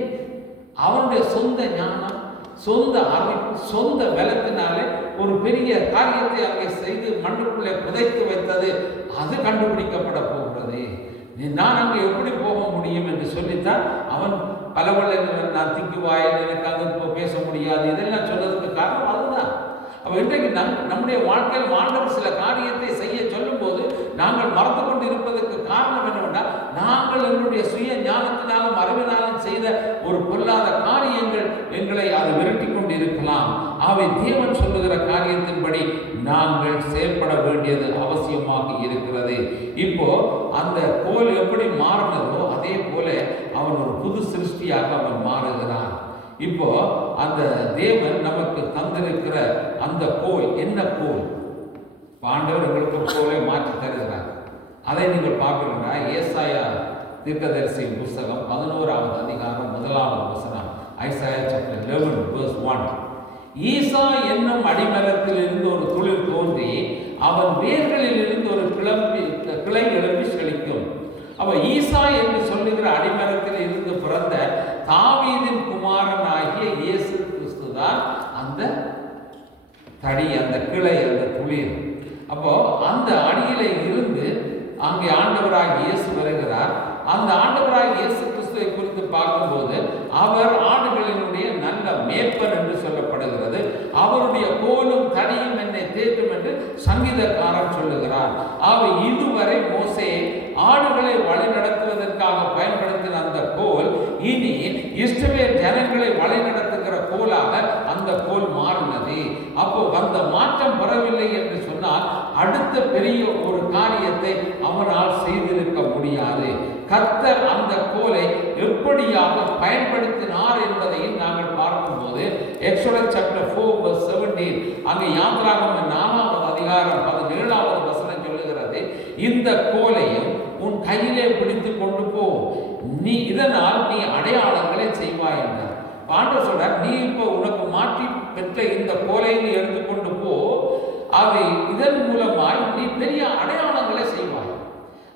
அவனுடைய சொந்த ஞானம், சொந்த அறிவு, சொந்த பலத்தினாலே ஒரு பெரிய காரியத்தை அங்கே செய்து மண்ணுக்குள்ளே புதைத்து வைத்தது அது கண்டுபிடிக்கப்பட போகிறது. நான் அங்கே எப்படி போக முடியும் என்று சொல்லித்தான் அவன் பலவல்ல நான் திக்குவாயன், எனக்கு அங்கே பேச முடியாது, இதெல்லாம் சொன்னதுக்கு காரணம் அதுதான். அப்போ இன்றைக்கு நம்முடைய வாழ்க்கையில் ஆண்டவர் சில காரியத்தை செய்ய சொல்லும் போது நாங்கள் மறந்து கொண்டு இருப்பதற்கு காரணம் என்னவென்றால், நாங்கள் எங்களுடைய சுய ஞானத்தினாலும் அறிவினாலும் செய்த ஒரு பொல்லாத காரியங்கள் எங்களை அதை விரட்டி கொண்டு இருக்கலாம். அவை தேவன் சொல்லுகிற காரியத்தின்படி நாங்கள் செயல்பட வேண்டியது அவசியமாக இருக்கிறது. இப்போ அந்த கோல் எப்படி மாறினதோ அதே போல அவன் ஒரு புது சிருஷ்டியாக அவன் மாறுகிறான். இப்போ அந்த தேவன் நமக்கு தந்திருக்கிற அந்த கோல் என்ன கோல்? ஆண்டவர் உங்களுக்கு கோலை மாற்றி தருகிறார். அதை நீங்கள் பார்க்கணும்னா ஏசாயா தீர்க்கதரிசி புஸ்தகம் 11ஆம் அதிகாரம் 1ஆம் வசனம். Isaiah chapter 11 verse 1. ஈசா என்னும் அடிமரத்தில் இருந்து ஒரு துளிர் தோன்றி அவன் வேர்களில் இருந்து ஒரு கிளை எழுப்பி செழிக்கும். அவ ஈசா என்று சொல்லுகிற அடிமரத்தில் இருந்து பிறந்த தாவீதின் குமாரன் ஆகிய இயேசு கிறிஸ்து தான் அந்த தடி, அந்த கிளை, அந்த துளிர். அப்போ அந்த அடியிலே இருந்து அங்கே ஆண்டவராக இயேசு வருகிறார். அந்த ஆண்டவராக இயேசு கிறிஸ்துவை குறித்து பார்க்கும்போது அவர் ஆடுகளினுடைய நல்ல மேய்ப்பர் என்று சொல்லப்படுகிறது. அவருடைய கோலும் தடியும் என்னை தேற்றும் என்று சங்கீதக்காரர் சொல்லுகிறார். அவர் இதுவரை மோசே ஆடுகளை வழிநடத்துவதற்காக பயன்படுத்தின அந்த கோல் இனி இஸ்ரவேல் ஜனங்களை வழிநடத்துகிற கோலாக அந்த கோல் மாறினது. அப்போ அந்த மாற்றம் வரவில்லை என்று சொன்னால் அடுத்த பெரிய ஒரு காரியத்தை அவரால் செய்திருக்க முடியாது. கர்த்தர் அந்த கோலை எப்படியாக பயன்படுத்தினார் என்பதையும் நாங்கள் பார்க்கும்போது எக்ஸோடஸ் சாப்டர் 4:17 அங்கே யாத்திராகமம் 4வது அதிகாரம் 17வது வசனம் சொல்லுகிறது, இந்த கோலையும் உன் கையிலே பிடித்து கொண்டு போ, நீ இதனால் நீ அடையாளங்களை செய்வாய் என்றார். ஆண்டவர் சொல்றார், நீ இப்போ உனக்கு மாற்றி பெற்ற இந்த கோலை நீ எடுத்துக்கொண்டு போ, அவை இதன் மூலமாய் நீ பெரிய அடையாளங்களை செய்வாய்.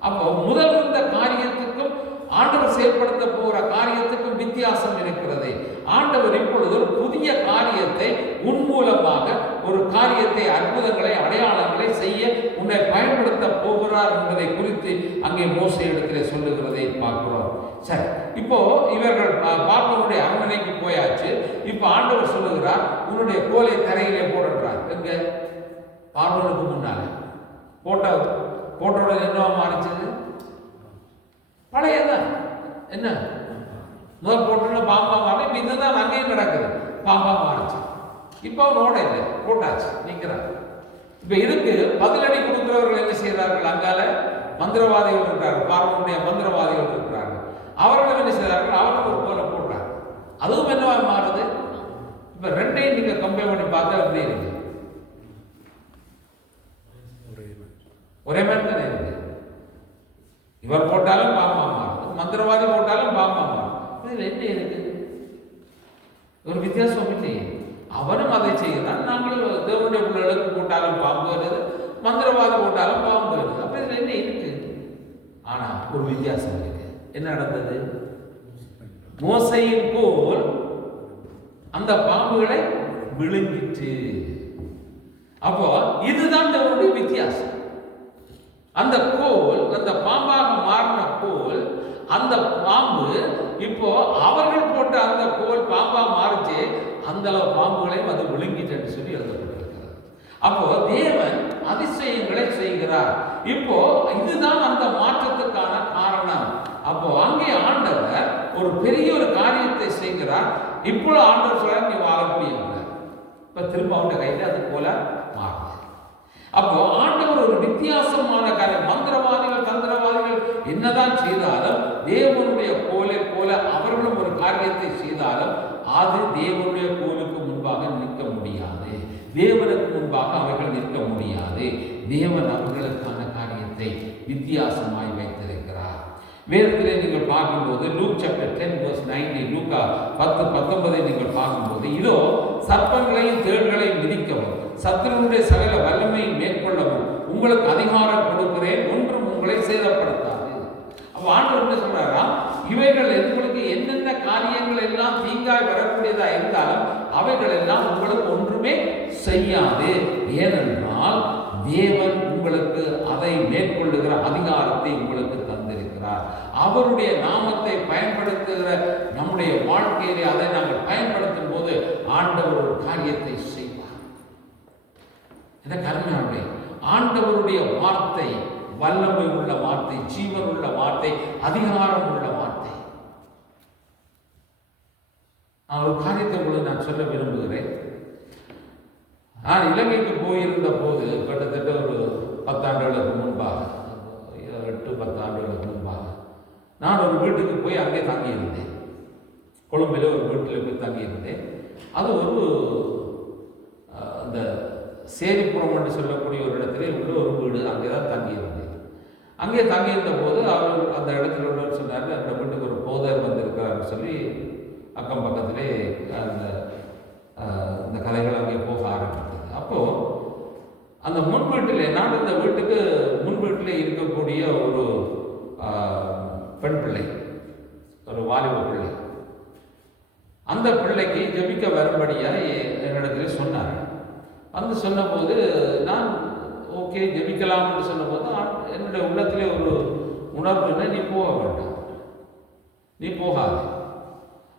அப்போ முதல் இருந்த காரியத்துக்கும் ஆண்டவர் செயல்படுத்த போகிற காரியத்துக்கும் வித்தியாசம் இருக்கிறது. ஆண்டவர் இப்பொழுது ஒரு புதிய காரியத்தை உன் மூலமாக ஒரு காரியத்தை, அற்புதங்களை, அடையாளங்களை செய்ய உன்னை பயன்படுத்த போகிறார் என்பதை குறித்து அங்கே மோசே இடத்திலே சொல்லுகிறதை பார்க்கிறோம். சரி, இப்போ இவர்கள் பார்ப்பனுடைய அரண்மனைக்கு போயாச்சு. இப்போ ஆண்டவர் சொல்லுகிறார், உன்னுடைய கோலை தரையிலே போடுறார். எங்க? பார்வனுக்கு முன்னால போட்டோட என்னவா மாறிச்சது? பழையதான். என்ன முதல் போட்டோட பாம்பா மாறி, இதுதான் அங்கேயும் நடக்குது, பாம்பா மாறிச்சு. இப்போ அவனோட இல்லை, போட்டாச்சு, நிற்கிறார். இப்ப இதுக்கு பதிலடி கொடுக்கிறவர்கள் என்ன செய்கிறார்கள்? அங்கால மந்திரவாதிகள் இருக்கிறார்கள், பார்வனுடைய மந்திரவாதிகள் இருக்கிறார்கள். அவர்கள் என்ன செய்கிறார்கள்? அவர்கள் ஒரு போல போடுறாங்க. அதுவும் என்னவா மாறுது? இப்ப ரெண்டையும் நீங்க கம்பேர் பண்ணி பார்த்தா எப்படி இருக்கு? ஒரே மாதிரி தானே இருக்கு. இவர் போட்டாலும் பாம்பா மாறுது, மந்திரவாதி போட்டாலும் பாம்பா மாறும். இதுல என்ன இருக்கு? ஒரு வித்தியாசம் இல்லையே. அவனும் அதை செய்கிறான், நாங்களும் தேவனுடைய பிள்ளைகளுக்கு போட்டாலும் பாம்பு வருது, மந்திரவாதி போட்டாலும் பாம்பு வருது. அப்ப இதுல என்ன இருக்கு? ஆனா ஒரு வித்தியாசம் இருக்கு. என்ன நடந்தது? மோசையின் கோல் அந்த பாம்புகளை விழுங்கிட்டு. அப்போ இதுதான் தேவனுடைய வித்தியாசம். அந்த கோல், அந்த பாம்பாக மாறின கோல், அந்த பாம்பு இப்போ அவர்கள் போட்ட அந்த கோல் பாம்பா மாறிச்சு, அந்த பாம்புகளையும் அது விழுங்கிட்டு சொல்லி எழுதப்பட்டிருக்கிறது. அப்போ தேவன் அதிசயங்களை செய்கிறார். இப்போ இதுதான் அந்த மாற்றத்துக்கான காரணம். அப்போ அங்கே ஆண்டவர் ஒரு பெரிய ஒரு காரியத்தை செய்கிறார். இப்போ ஆண்டவர் சொல்ற, நீ வாழக்கூடிய இப்ப திரும்ப அவனுடைய கையில அது போல மாறுது. அப்போ ஆண்டவர் ஒரு வித்தியாசமான காரியம். மந்திரவாதிகள், தந்திரவாதிகள் என்னதான் செய்தாலும் தேவனுடைய கோலை போல அவர்களும் ஒரு காரியத்தை செய்தாலும் அது தேவனுடைய கோலுக்கு முன்பாக நிற்க முடியாது. தேவனுக்கு முன்பாக அவர்கள் நிற்க முடியாது. தேவன் அவர்களுக்கான காரியத்தை வித்தியாசமாய் வைத்திருக்கிறார். வேதத்திலே நீங்கள் பார்க்கும்போது லூக் சாப்டர் 10:19, லூக்கா 10:19 நீங்கள் பார்க்கும்போது, இதோ சர்ப்பங்களையும் தேள்களையும் மிதிக்கவும் சத்துருவுடைய சகல வல்லமையை மேற்கொள்ளவும் உங்களுக்கு அதிகாரம் கொடுக்கிறேன், ஒன்றும் உங்களை சேதப்படுத்தாது. அப்ப ஆண்டவர் என்ன சொல்றாரா? இவைகள் உங்களுக்கு என்னென்ன காரியங்கள் எல்லாம் தீங்காய் வரக்கூடியதா இருந்தாலும் அவைகள் எல்லாம் உங்களுக்கு ஒன்றுமே செய்யாது. ஏனென்றால் தேவன் உங்களுக்கு அதை மேற்கொள்ளுகிற அதிகாரத்தை உங்களுக்கு தந்திருக்கிறார். அவருடைய நாமத்தை பயன்படுத்துகிற நம்முடைய வாழ்க்கையிலே அதை நாங்கள் பயன்படுத்தும் போது ஆண்டவர் ஒரு காரியத்தை செய்வார். என கருமையானவர்களே, ஆண்டவருடைய வார்த்தை வல்லமை உள்ள வார்த்தை, ஜீவன் உள்ள வார்த்தை, அதிகாரம் உள்ள வார்த்தை. நான் ஒரு காரியத்தை கூட நான் சொல்ல விரும்புகிறேன். நான் இலங்கைக்கு போயிருந்த போது கிட்டத்தட்ட ஒரு 10 ஆண்டுகளுக்கு முன்பாக, 8-10 ஆண்டுகளுக்கு முன்பாக நான் ஒரு வீட்டுக்கு போய் அங்கே தங்கியிருந்தேன். கொழும்பில் ஒரு வீட்டில் போய் தங்கியிருந்தேன். அது ஒரு அந்த சேரிப்புறம் என்று சொல்லக்கூடிய ஒரு இடத்துல உள்ள ஒரு வீடு, அங்கே தான் தங்கியிருந்தேன். அங்கே தங்கியிருந்த போது அவர் அந்த இடத்துல உள்ளவர் சொன்னார், அந்த வீட்டுக்கு ஒரு போதர் வந்திருக்கிறார் சொல்லி அக்கம் பக்கத்திலே அந்த இந்த கதைகள் அங்கே போக ஆரம்பித்தது. அப்போது அந்த முன் வீட்டிலே, நான் இந்த வீட்டுக்கு முன் வீட்டிலே இருக்கக்கூடிய ஒரு பெண் பிள்ளை, ஒரு வாலிப பிள்ளை, அந்த பிள்ளைக்கு ஜெபிக்க வரும்படியாக என்னிடத்துல சொன்னார். வந்து சொன்னபோது நான் ஓகே ஜெபிக்கலாம்னு சொன்னபோது என்னுடைய உள்ளத்திலே ஒரு உணர்வுன்னா, நீ போக வேண்டாம், நீ போகாது.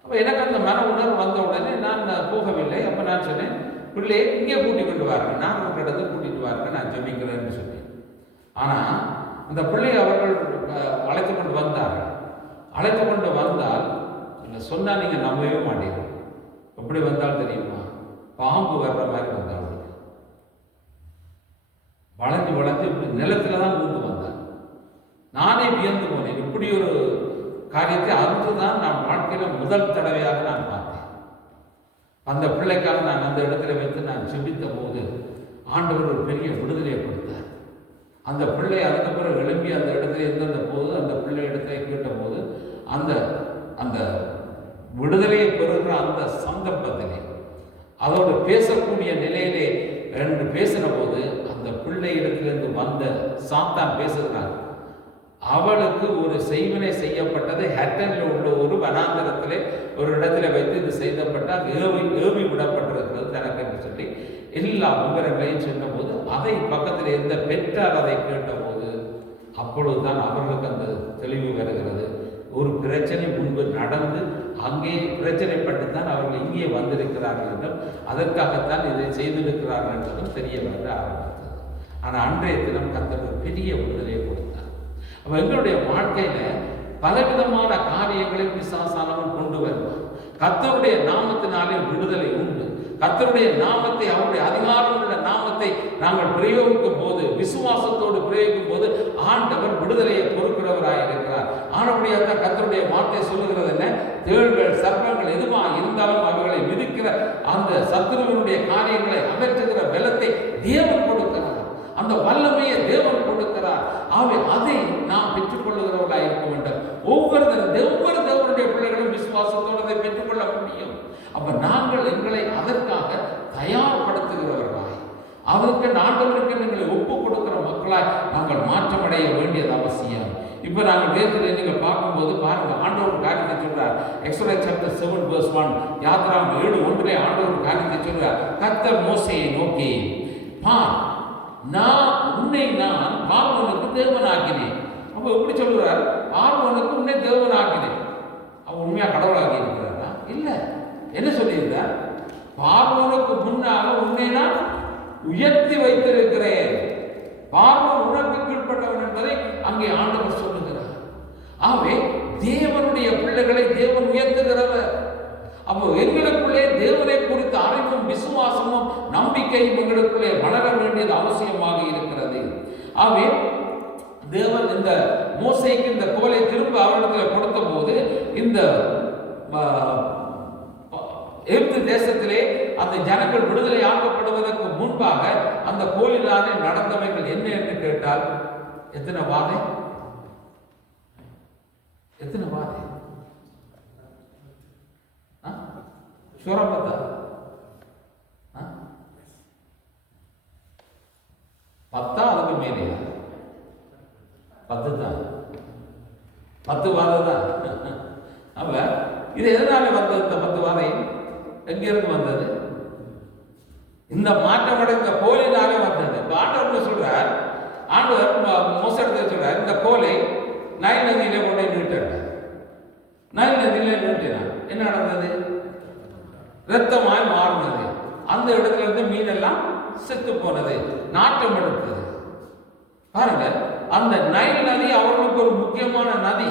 அப்போ எனக்கு அந்த மன உணர்வு வந்த உடனே நான் போகவில்லை. அப்போ நான் சொன்னேன், பிள்ளையை இங்கே கூட்டிக் கொண்டு வாருங்க, நான் ஒரு இடத்துல கூட்டிகிட்டு வாருங்க, நான் ஜெபிக்கிறேன்னு சொன்னேன். ஆனால் அந்த பிள்ளையை அவர்கள் அழைத்து கொண்டு வந்தார்கள். அழைத்து கொண்டு வந்தால் சொன்னால் நீங்கள் நம்பவே மாட்டீர்கள். எப்படி வந்தால் தெரியுமா? பாம்பு வர்ற மாதிரி வந்தாள். வளைஞ்சு வளைஞ்சு இப்படி நிலத்துல தான் ஊந்து வந்தாள். நானே வியந்து போனேன். இப்படி ஒரு காரியத்தை அதுதான் நான் வாழ்க்கையில் முதல் தடவையாக நான் பார்த்தேன். அந்த பிள்ளைக்காக நான் அந்த இடத்துல வைத்து நான் செபித்த போது ஆண்டவர் ஒரு பெரிய விடுதலையை கொடுத்தார். அந்த பிள்ளை அதுக்கு பிறகு எழும்பி அந்த இடத்துல இருந்த போது, அந்த பிள்ளை இடத்துல கேட்ட போது, அந்த அந்த விடுதலையை பெறுகிற அந்த சந்தர்ப்பத்திலே அதோடு பேசக்கூடிய நிலையிலே என்று பேசின போது, அந்த பிள்ளை இடத்திலிருந்து வந்த சாத்தான் பேசுகிறார். அவளுக்கு ஒரு செய்வினை செய்யப்பட்டது ஹட்டனில் உள்ள ஒரு வனாந்தரத்திலே ஒரு இடத்துல வைத்து இது செய்யப்பட்டால் ஏவி விடப்பட்டிருக்கிறது தனக்கு என்று சொல்லி எல்லா விவரங்களையும் சொன்னபோது, அதை பக்கத்தில் இருந்த பெற்றார் அதை கேட்டபோது அப்பொழுதுதான் அவர்களுக்கு அந்த தெளிவு வருகிறது. ஒரு பிரச்சனை முன்பு நடந்து அங்கே பிரச்சனைப்பட்டு தான் அவர்கள் இங்கே வந்திருக்கிறார்கள் என்றும் அதற்காகத்தான் இதை செய்திருக்கிறார்கள் என்றதும் தெரிய வர ஆரம்பித்தது. ஆனால் அன்றைய தினம் கர்த்தர் பெரிய விடுதலையை கொடுத்தார். அப்போ எங்களுடைய வாழ்க்கையில் பலவிதமான காரியங்களை பிசாசானவன் கொண்டு வருவான். கர்த்தருடைய நாமத்தினாலே விடுதலை உண்டு. கர்த்தருடைய நாமத்தை, அவருடைய அதிகாரம் உள்ள நாமத்தை நாங்கள் பிரயோகிக்கும் போது, விசுவாசத்தோடு பிரயோகிக்கும் போது ஆண்டவர் விடுதலையை பொறுக்கிறவராயிருக்கிறார். ஆனபடியாக தான் கர்த்தருடைய வார்த்தை சொல்லுகிறது என்ன? தேள்கள் சர்ப்பங்கள் எதுவா இருந்தாலும் அவைகளை மிதிக்கிற அந்த சத்துருவினுடைய காரியங்களை அகற்றுகிற பலத்தை தேவன் கொடுக்கிறார். அந்த வல்லமையை தேவன் கொடுக்கிறார். அதை நாம் பெற்றுக்கொள்ளுகிறவர்களாக இருக்க வேண்டும். ஒவ்வொரு தேவனுடைய பிள்ளைகளும் விசுவாசத்தோடு அதை பெற்றுக்கொள்ள முடியும். அப்ப நாங்கள் எங்களை அதற்காக தயார்படுத்துகிறவர்களாய், அதற்கு ஆண்டவருக்கு எங்களை ஒப்புக் கொடுக்கிற மக்களாய் நாங்கள் மாற்றமடைய வேண்டியது அவசியம். இப்ப நாங்கள் வேதத்தில் நீங்கள் பார்க்கும்போது பாருங்க, ஆண்டவர் காரியத்தை சொல்றார். எக்ஸோடஸ் சாப்டர் 7:1, யாத்திராகமம் 7:1 ஆண்டவர் காரியத்தை சொல்றார். கர்த்தர் மோசேயை நோக்கி, பார், நான் பார்வோனுக்கு தேவனாக்கினேன். அப்ப எப்படி சொல்றார்? பார்வோனுக்கு உன்னை தேவனாக்கினேன். அவன் உண்மையா கடவுளாகி இருக்கிறாரா? இல்ல. என்ன சொல்லியிருந்தார்? பார்வோனுக்கு முன்னாக உன்னை நான் உயர்த்தி வைத்திருக்கிறேன். பார்வோன் உனக்கு கீழ்ப்பட்டவன் என்பதை அங்கே ஆண்டவர் சொல்லுகிறார். ஆகவே தேவனுடைய பிள்ளைகளை தேவன் உயர்த்துகிறவர். அப்போ எங்களுக்குள்ளே தேவனை குறித்த அறிவும் விசுவாசமும் நம்பிக்கையும் எங்களுக்குள்ளே வளர வேண்டியது அவசியமாக இருக்கிறது. ஆகவே தேவன் இந்த மோசேக்கு இந்த கோலை திரும்ப அவரிடத்தில் கொடுத்த போது, இந்த எகிப்து தேசத்திலே அந்த ஜனங்கள் விடுதலை ஆக்கப்படுவதற்கு முன்பாக அந்த கோலிலானே நடந்தவைகள் என்ன என்று கேட்டால், எத்தனை வாதை? சுரபத்தா 10 அதுக்கு மேலேயா? 10 தான். 10 வாதை தான். அப்ப இது எதனால வந்தது? இந்த 10 வாதை எங்கிருந்து வந்தது? இந்த மாற்றமடைந்த கோலினாலே வந்தது. ஆண்டவர் சொல்றார், ஆண்டவர் மோசத்தை சொல்றார், இந்த கோலை நைல் நதியிலே கொண்டு நீட்டார். நைல் நதியிலே நீட்டினார். என்ன நடந்தது? இரத்தமாய் மாறினது. அந்த இடத்துல இருந்து மீனெல்லாம் செத்து போனது, நாட்டம் எடுத்தது. பாருங்க, அந்த நைல் நதி அவர்களுக்கு ஒரு முக்கியமான நதி.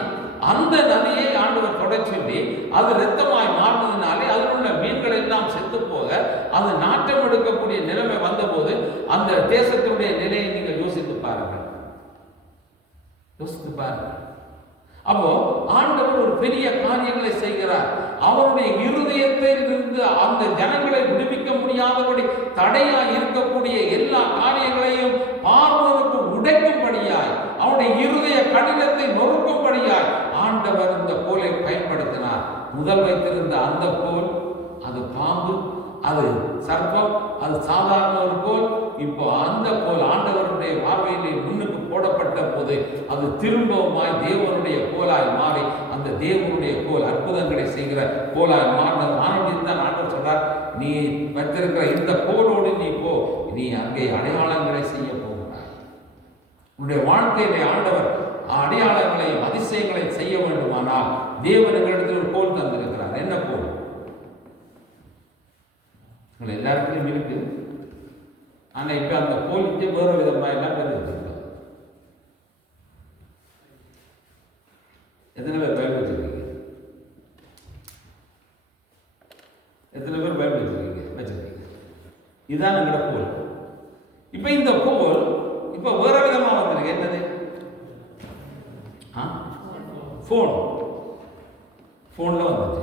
அந்த நதியை ஆண்டவர் தொட சொல்லி அது இரத்தமாய் மாறினதுனாலே அதில் உள்ள மீன்கள் எல்லாம் செத்து போக அது நாட்டம் எடுக்கக்கூடிய நிலைமை வந்தபோது அந்த தேசத்தினுடைய நிலையை நீங்கள் யோசித்து பாருங்கள். அப்போ ஆண்டவர் ஒரு பெரிய காரியங்களை செய்கிறார். அவருடைய இருதயத்தில் இருந்து அந்த ஜனங்களை விடுவிக்க முடியாதபடி தடையா இருக்கக்கூடிய எல்லா காரியங்களையும் பார்வோனுக்கு உடைக்கும்படியாய், அவருடைய இருதய கடினத்தை நொறுக்கும்படியாய் ஆண்டவர் இந்த கோலை பயன்படுத்தினார். முதல் வைத்திருந்த அந்த கோல் அது பாம்பு, அது சர்ப்பம், அது சாதாரண ஒரு கோல். இப்போ அந்த கோல் ஆண்டவருடைய பார்வையிலே முன்னுக்கு போடப்பட்ட போது அது திரும்பவுமாய் தேவனுடைய கோலாய் மாறி அந்த தேவனுடைய கோல் அற்புதங்களை செய்கிற கோலாய் மாறினது. ஆனவன் தான் ஆண்டவர் சொல்றார், நீ வைத்திருக்கிற இந்த கோலோடு நீ போ, நீ அங்கே அடையாளங்களை செய்ய போகிறாய். உன்னுடைய வாழ்க்கையிலே ஆண்டவர் அடையாளங்களையும் அதிசயங்களையும் செய்ய வேண்டுமானால் தேவன் எங்களிடத்தில் ஒரு கோல் தந்திருக்கிறார். என்ன கோல்? எல்லா இடத்துலையும் இருக்கு. ஆனால் இப்போ அந்த கோல் இங்கே வேறு விதமாக எல்லாம் பெருது. எத்தனை பேர் பைபிள் வச்சிருக்கீங்க? எத்தனை பேர் பைபிள் வச்சிருக்கீங்க? இதுதான் எங்களோட கோல். இப்போ இந்த கோல் இப்போ வேற விதமாக வந்திருக்கு. என்னது? ஃபோனில் வந்துச்சு.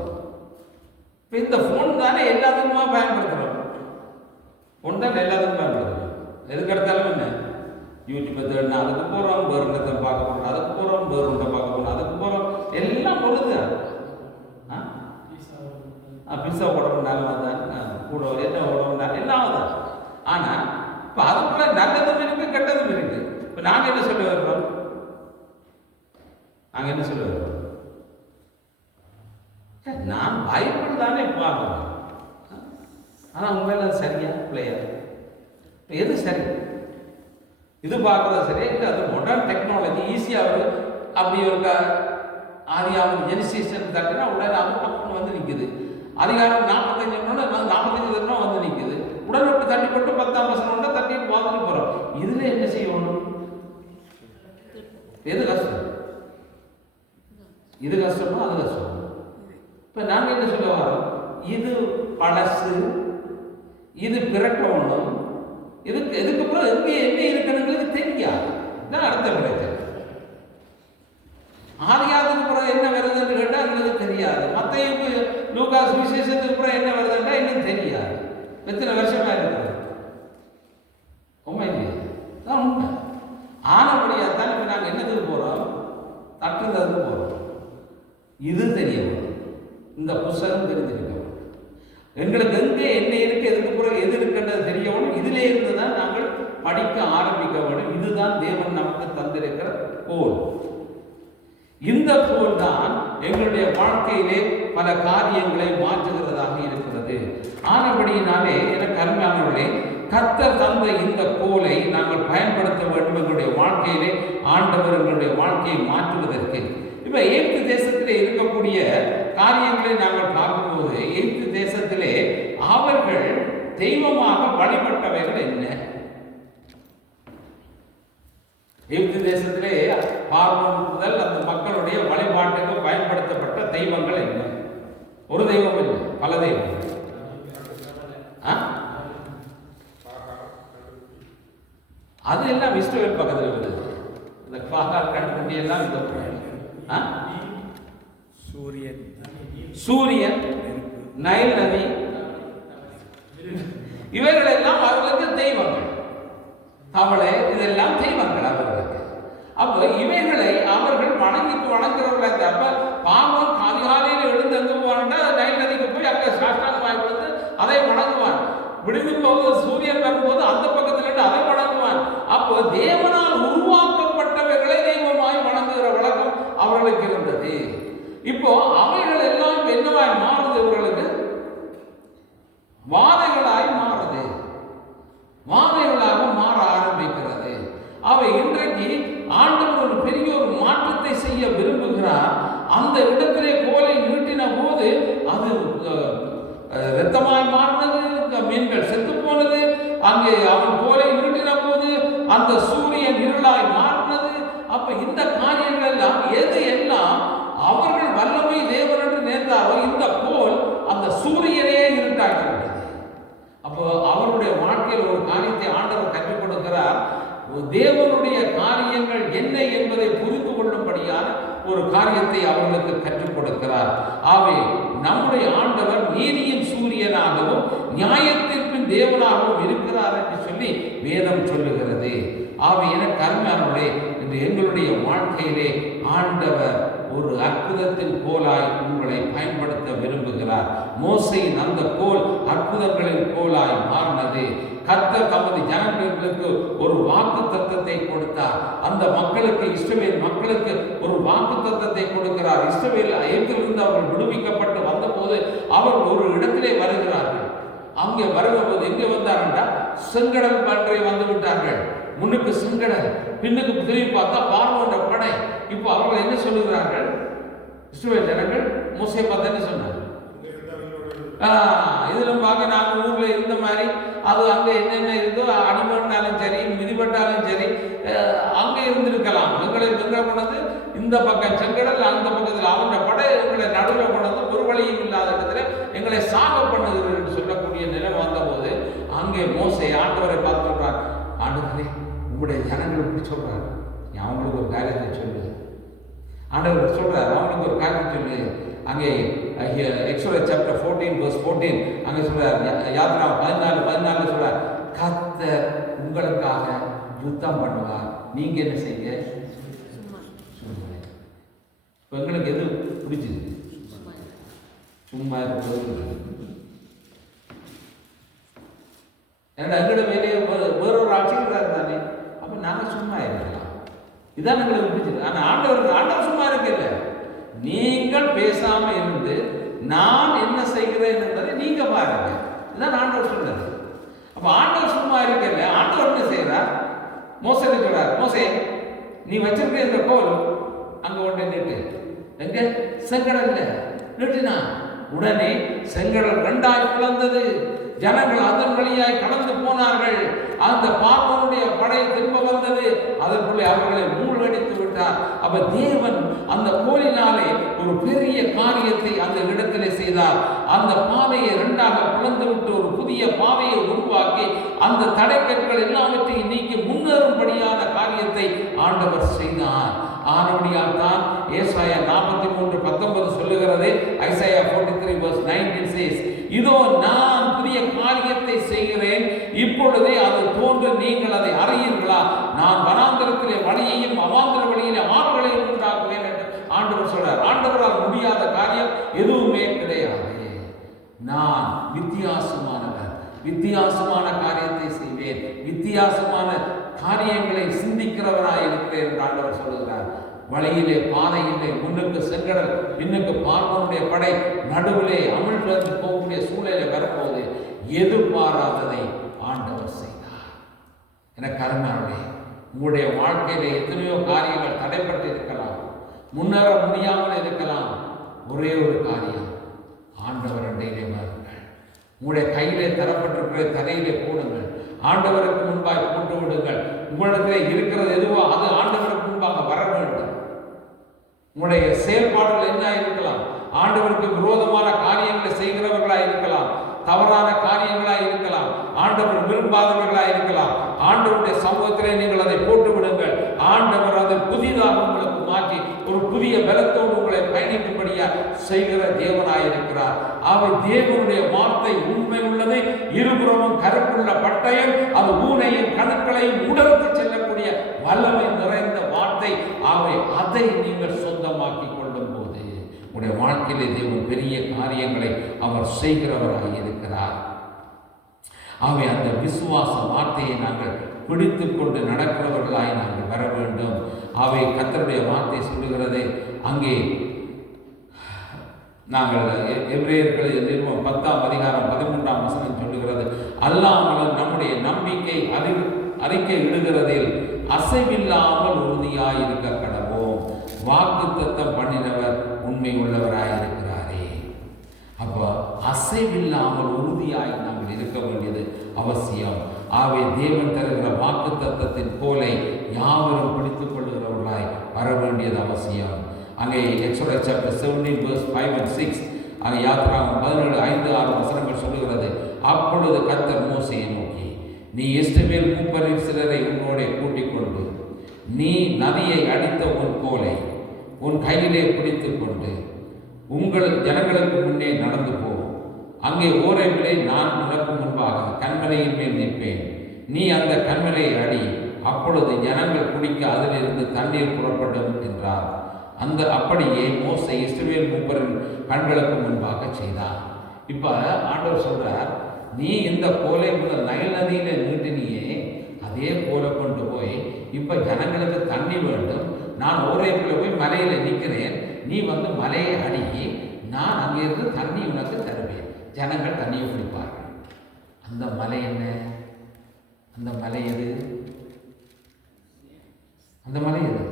இப்போ இந்த ஃபோன் தானே எல்லாத்துக்குமா பயன்படுத்துகிறோம். ஃபோன் தான் எல்லாத்துக்கும் பயன்படுத்துகிறோம். எதுக்கு எடுத்தாலும் என்ன யூடியூப்பை தேடினா அதுக்கு போகிறோம், வேறு இடத்தை பார்க்க போகிறோம் அதுக்கு போகிறோம், வேறு ஒன்றை பார்க்க போகிறோம் அதுக்கு போகிறோம், எல்லாம் பொழுது. பிஸா உடம்புனாலும் தான் கூட என்ன உடம்புனாலும் எல்லாம் தான். ஆனால் இப்போ அதுக்குள்ள நல்லதும் இருக்குது கெட்டதும் இருக்குது. இப்போ நாங்கள் என்ன சொல்ல வர்றோம்? நாங்கள் என்ன சொல்ல வர்றோம்? நான் பைபிள் தானே பார்க்கணும். ஆனால் உண்மையில சரியா பிள்ளையா? எது சரி? இது பார்க்கறது சரியா இல்லை? அது மாடர்ன் டெக்னாலஜி ஈஸியாக வருது. அப்படி ஒரு ஆதியாகும் ஜெனிசிஷன் தட்டினா உடனே அது பக்கம் வந்து நிற்குது. அதிகாரம் 45 45 வந்து நிற்குது. உடனே விட்டு தட்டி போட்டு 10ஆம் வசனம் தட்டிட்டு பார்த்துட்டு போகிறோம். இதில் என்ன செய்யணும்? எது கஷ்டம்? இது கஷ்டமோ அது கஷ்டம்? இப்போ நாங்கள் என்ன சொல்ல வரோம்? இது பழசு, இது பிறக்கணும், எதுக்கப்புறம் எங்கே என்ன இருக்கணுங்கிறது தெரியாது. தான் அடுத்த பிரச்சனை. ஆதியாகத்துக்கு அப்புறம் என்ன வருதுன்னு கேட்டால் எங்களுக்கு தெரியாது. மத்தேயு லூக்கா சுவிசேஷத்துக்கு அப்புறம் என்ன வருதுன்னா இன்னும் தெரியாது. எத்தனை வருஷமா இருக்குது? உண்மை தான் உண்மை. ஆனபடியாக தான் இப்போ நாங்கள் என்னதுக்கு போகிறோம்? தட்டுறதுக்கு போகிறோம். இது தெரிய வரும். இந்த புஸ்தகம் தெரிஞ்சிருக்கணும். எங்களுக்கு எங்கே என்ன இருக்கு, எதுக்கு பிறகு எது இருக்கின்றது தெரியணும். இதிலே இருந்து தான் நாங்கள் படிக்க ஆரம்பிக்க வேண்டும். இதுதான் தேவன் நமக்கு தந்திருக்கிற கோல். இந்த கோல் தான் எங்களுடைய வாழ்க்கையிலே பல காரியங்களை மாற்றுகிறதாக இருக்கிறது. ஆனபடியினாலே எனக்கு அருமையானவர்களே, கர்த்தர் தந்த இந்த கோலை நாங்கள் பயன்படுத்த வேண்டும். எங்களுடைய வாழ்க்கையிலே ஆண்டவர் எங்களுடைய வாழ்க்கையை மாற்றுவதற்கு. இப்போ எகிப்து தேசத்திலே இருக்கக்கூடிய காரியங்களை நாங்கள் பார்க்கும்போது, எகிப்து தேசத்திலே அவர்கள் தெய்வமாக வழிபட்டவைகள் என்ன? எகிப்து தேசத்திலே பார்வோன் முதல் அந்த மக்களுடைய வழிபாட்டுக்கு பயன்படுத்தப்பட்ட தெய்வங்கள் என்ன? ஒரு தெய்வம் இல்லை, பல தெய்வம். அது எல்லாம் இஸ்ரவேல் பக்கத்தில் வருது. இந்த பாகால் கண்குண்டி எல்லாம் சூரியன், நைல் நதி, இவைகள் எல்லாம் அவர்களுக்கு தெய்வங்கள். தவளை, இதெல்லாம் தெய்வங்கள் அவர்களுக்கு. அப்போ இவைகளை அவர்கள் வணங்குறவர்கள். அப்ப பாவம் அதிகாலையில் எழுந்து எங்க போவான்டா, நைல் நதிக்கு போய் அங்கே சாஷ்டாங்கமாய் விழுந்து அதை வணங்குவான். விடுவி போது சூரியன் வரும்போது அந்த பக்கத்தில் இருந்து அதை வணங்குவான். அப்போ தேவனால் உருவாக்கப்பட்டவைகளை தெய்வமாய் வணங்குகிற வழக்கம் அவர்களுக்கு இருந்தது. இப்போ அவைகள் எல்லாம் என்னவாய் மாறுது? இவர்களுக்கு வாதைகளாய் மாறுது, வாதைகளாக மாற ஆரம்பிக்கிறது. அவை இன்றைக்கு ஆண்டவர் ஒரு பெரிய ஒரு மாற்றத்தை செய்ய விரும்புகிறார். அந்த இடத்திலே கோலை நீட்டின போது அது இரத்தமாய் மாறினது, மீன்கள் செத்து போனது. அங்கே அவன் கோலை நீட்டின போது அந்த சூரியன் இருளாய் மாறினது. அப்ப இந்த காரியங்கள் எல்லாம் எது எல்லாம் அவர்கள் வல்லமை தேவன் என்று நேர்ந்தாரோ, இந்த கோல் அந்த சூரியனே இருட்டாகிறது. அப்போ அவருடைய வாழ்க்கையில் ஒரு காரியத்தை ஆண்டவர் கற்றுக் கொடுக்கிறார். தேவனுடைய காரியங்கள் என்ன என்பதை புரிந்து கொள்ளும்படியான ஒரு காரியத்தை அவர்களுக்கு கற்றுக் கொடுக்கிறார். ஆகவே நம்முடைய ஆண்டவர் நீதியின் சூரியனாகவும் நியாயத்திற்கும் தேவனாகவும் இருக்கிறார் என்று சொல்லி வேதம் சொல்லுகிறது. ஆகவே எனக்கு அருமையானவர்களே, இன்று எங்களுடைய வாழ்க்கையிலே ஆண்டவர் ஒரு அற்புதத்தின் கோலாய் உங்களை பயன்படுத்த விரும்புகிறார். மோசையின் அந்த கோல் அற்புதங்களின் கோலாய் மாறினது. கர்த்தர் தமது ஜனங்களுக்கு ஒரு வாக்கு தத்தத்தை கொடுத்தார். அந்த மக்களுக்கு, இஸ்ரவேல் மக்களுக்கு ஒரு வாக்கு தத்தத்தை கொடுக்கிறார். இஸ்ரவேல் எகிப்திலிருந்து அவர்கள் விடுவிக்கப்பட்டு வந்தபோது அவர்கள் ஒரு இடத்திலே வருகிறார்கள். அங்கே வரும்போது எங்கே வந்தார்கள்டா, செங்கடல் பற்றி வந்து விட்டார்கள். முன்னுக்கு செங்கடல், பின்னுக்கு திரும்பி பார்த்தா பார்வோன்ற படை. இப்போ அவர்கள் என்ன சொல்லுகிறார்கள்? இஸ்ரவேல் ஜனங்கள் மோசே பார்த்து என்ன சொன்னார்? இதுல பார்க்க நாங்கள் ஊர்ல இருந்த மாதிரி அது அங்கே என்னென்ன இருந்தோ, அடிபட்டாலும் சரி மிதிப்பட்டாலும் சரி அங்கே இருந்திருக்கலாம். எங்களை கொண்டது இந்த பக்கம் செங்கடல், அந்த பக்கத்தில் அவன் படை எங்களை நடுவில் கொண்டது, ஒரு வழியும் இல்லாத இடத்துல எங்களை சாக பண்ணுகிறது என்று சொல்லக்கூடிய நிலை வந்தபோது அங்கே மோசே ஆண்டவரை பார்த்து சொல்றார், ஆண்டவரே உங்களுடைய ஜனங்கள் இப்படி சொல்றாரு, அவங்களுக்கு ஒரு காரியத்தை சொல்லு. ஆண்டவர் சொல்றார், அவங்களுக்கு ஒரு காரியத்தை சொல்லு. அங்கே எக்ஸோடஸ் சாப்டர் 14:14 அங்கே சொல்றார், யாத்ரா 14:14 சொல்றார், கர்த்தர் உங்களுக்காக யுத்தம் பண்ணுவார், நீங்க என்ன செய்ய? எங்களுக்கு எது பிடிச்சது? சும்மா எங்களோட வேலையை வேறொரு ஆட்சிக்கிறார் தானே, அப்ப நாங்க சும்மா இருக்கலாம், இதான் எங்களுக்கு பிடிச்சது. ஆனா ஆண்டவர் சும்மா இருக்கல, நீங்கள் பேசாம இருந்து நான் என்ன செய்கிறேன் என்பதை நீங்க பாருங்க. இதுதான் ஆண்டவர் சொல்றது. அப்ப ஆண்டவர் சும்மா இருக்கல, ஆண்டவர் என்ன செய்யறார்? மோசே சொல்றார், மோசே நீ வச்சிருக்க இந்த கோல் அங்க ஒன்றை நீட்டு. எங்க? செங்கடல்ல நீட்டினா உடனே செங்கடல் 2ஆய் பிளந்தது. ஜனங்கள் அதன் வழியாய் கடந்து போனார்கள். அந்த பார்வோனுடைய படை திரும்ப வந்தது, அதற்குள்ளே அவர்களை மூழ்கடித்து விட்டார். அப்ப தேவன் அந்த கோலினாலே ஒரு பெரிய காரியத்தை அந்த இடத்திலே செய்தார். அந்த பாதையை 2ஆக பிளந்து விட்டு ஒரு புதிய பாதையை உருவாக்கி அந்த தடைக்கற்கள் எல்லாவற்றையும் நீக்கி முன்னேறும்படியான காரியத்தை ஆண்டவர் செய்தார். ஆனபடியால் தான் ஏசாயா 43:19 சொல்லுகிறது. ஐசாயா 43:19 says, இதோ நான் புதிய காரியத்தை செய்கிறேன், இப்பொழுதே அது தோன்று, நீங்கள் அதை அறியீர்களா? நான் வனாந்தரத்திலே வழியையும் அவாந்தர வழியிலே ஆறுகளையும் உண்டாக்குவேன் என்று ஆண்டவர் சொல்றார். ஆண்டவரால் முடியாத காரியம் எதுவுமே கிடையாது. நான் வித்தியாசமானவர், வித்தியாசமான காரியத்தை செய்வேன், வித்தியாசமான காரியங்களை சிந்திக்கிறவராய் இருக்கிறேன் என்று ஆண்டவர் சொல்லுகிறார். வழியிலே பாதை இல்லை, முன்னுக்கு செங்கடல், பின்னுக்கு பார்வோனுடைய படை, நடுவிலே அமிழ்ந்து போகக்கூடிய சூழலை வரப்போது எதிர்பாராததை ஆண்டவர் செய்தார். எனக்கு அருமையானவர்களே, உங்களுடைய வாழ்க்கையில எத்தனையோ காரியங்கள் தடைப்பட்டு இருக்கலாம், முன்னேற முடியாமல் இருக்கலாம். ஒரே ஒரு காரியம், ஆண்டவர் அண்டையிலே வாருங்கள். உங்களுடைய கையிலே தரப்பட்டிருக்கிற தரையிலே போடுங்கள், ஆண்டவருக்கு முன்பாக போட்டு விடுங்கள். உங்களிடத்தில் இருக்கிறது எதுவோ அது ஆண்டவருக்கு முன்பாக வர வேண்டும். உங்களுடைய செயல்பாடுகள் என்ன இருக்கலாம்? ஆண்டவருக்கு விரோதமான காரியங்களை செய்கிறவர்களாக இருக்கலாம், தவறான காரியங்களாக இருக்கலாம், ஆண்டவர் விரும்பாதவர்களாக இருக்கலாம். ஆண்டவருடைய சமூகத்திலே நீங்கள் அதை போட்டு விடுங்கள். ஆண்டவர் அதை புதிதாக உங்களுக்கு மாற்றி ஒரு புதிய பலத்தோடு உங்களை பயணிக்கும்படியா செய்கிற தேவனாய் இருக்கிறார். அவை தேவனுடைய வார்த்தை உண்மை உள்ளது, இருபுறமும் கருப்புள்ள பட்டயம், அது ஊனையும் கணுக்களையும் உடலுக்கு செல்லக்கூடிய வல்லமை நிறைந்த வார்த்தை. அவை அதை நீங்கள் சொந்தமாக்கி கொள்ளும் போது உடைய வாழ்க்கையிலே தேவன் பெரிய காரியங்களை அவர் செய்கிறவராக இருக்கிறார். அவை அந்த விசுவாச வார்த்தையை நாங்கள் பிடித்து கொண்டு நடக்கிறவர்களாய் நாங்கள் வர வேண்டும். அவை கர்த்தருடைய வார்த்தை சொல்லுகிறது. அங்கே நாங்கள் எபிரேயர்கள் நிறுவனம் 10:13 சொல்லுகிறது, அல்லாமல் நம்முடைய நம்பிக்கை அறிக்கை இடுகிறதில் அசைவில்லாமல் உறுதியாய் இருக்க கடவோம். வாக்குத்தத்தம் பண்ணினவர் உண்மை உள்ளவராயிருக்கிறாரே. அப்போ அசைவில்லாமல் உறுதியாய் நாங்கள் இருக்க வேண்டியது அவசியம். ஆகவே தேவன் தருகிற வாக்குத்தத்தத்தின் போலை யாவரும் பிடித்துக் கொள்ளுகிறவர்களாய் வர வேண்டியது அவசியம். அங்கே எக்ஸோடஸ் சாப்டர் 17:5-6 அங்கே யாத்திராகமம் 17:5-6 சொல்லுகிறது. அப்பொழுது கர்த்தர் மோசேயை நோக்கி, நீ இஸ்ரவேல் மூப்பரில் சிலரை உன்னோட கூட்டிக் கொண்டு நீ நதியை அடித்த உன் கோலை உன் கையிலே பிடித்துக் கொண்டு உங்கள் ஜனங்களுக்கு முன்னே நடந்து போ. அங்கே ஓரேபிலே நான் உனக்கு முன்பாக கண்மலையின் மேல் நிற்பேன். நீ அந்த கண்மலையை அடி, அப்பொழுது ஜனங்கள் குடிக்க அதிலிருந்து தண்ணீர் புறப்படும் என்றார். அப்படியே மோசே இஸ்ரவேல் மூப்பரின் கண்களுக்கு முன்பாக செய்தார். இப்போ ஆண்டவர் சொல்றார், நீ இந்த கோலை முதல் நைல் நதியில நீட்டினியே, அதே கோலை கொண்டு போய் இப்போ ஜனங்களுக்கு தண்ணி வேண்டும். நான் ஓரேக்குள்ள போய் மலையில் நிற்கிறேன், நீ வந்து மலையை அடி, நான் அங்கிருந்து தண்ணி உனக்கு தருவேன், ஜனங்கள் தண்ணியை குடிப்பார்கள். அந்த மலை என்ன? அந்த மலை எது? அந்த மலை எது?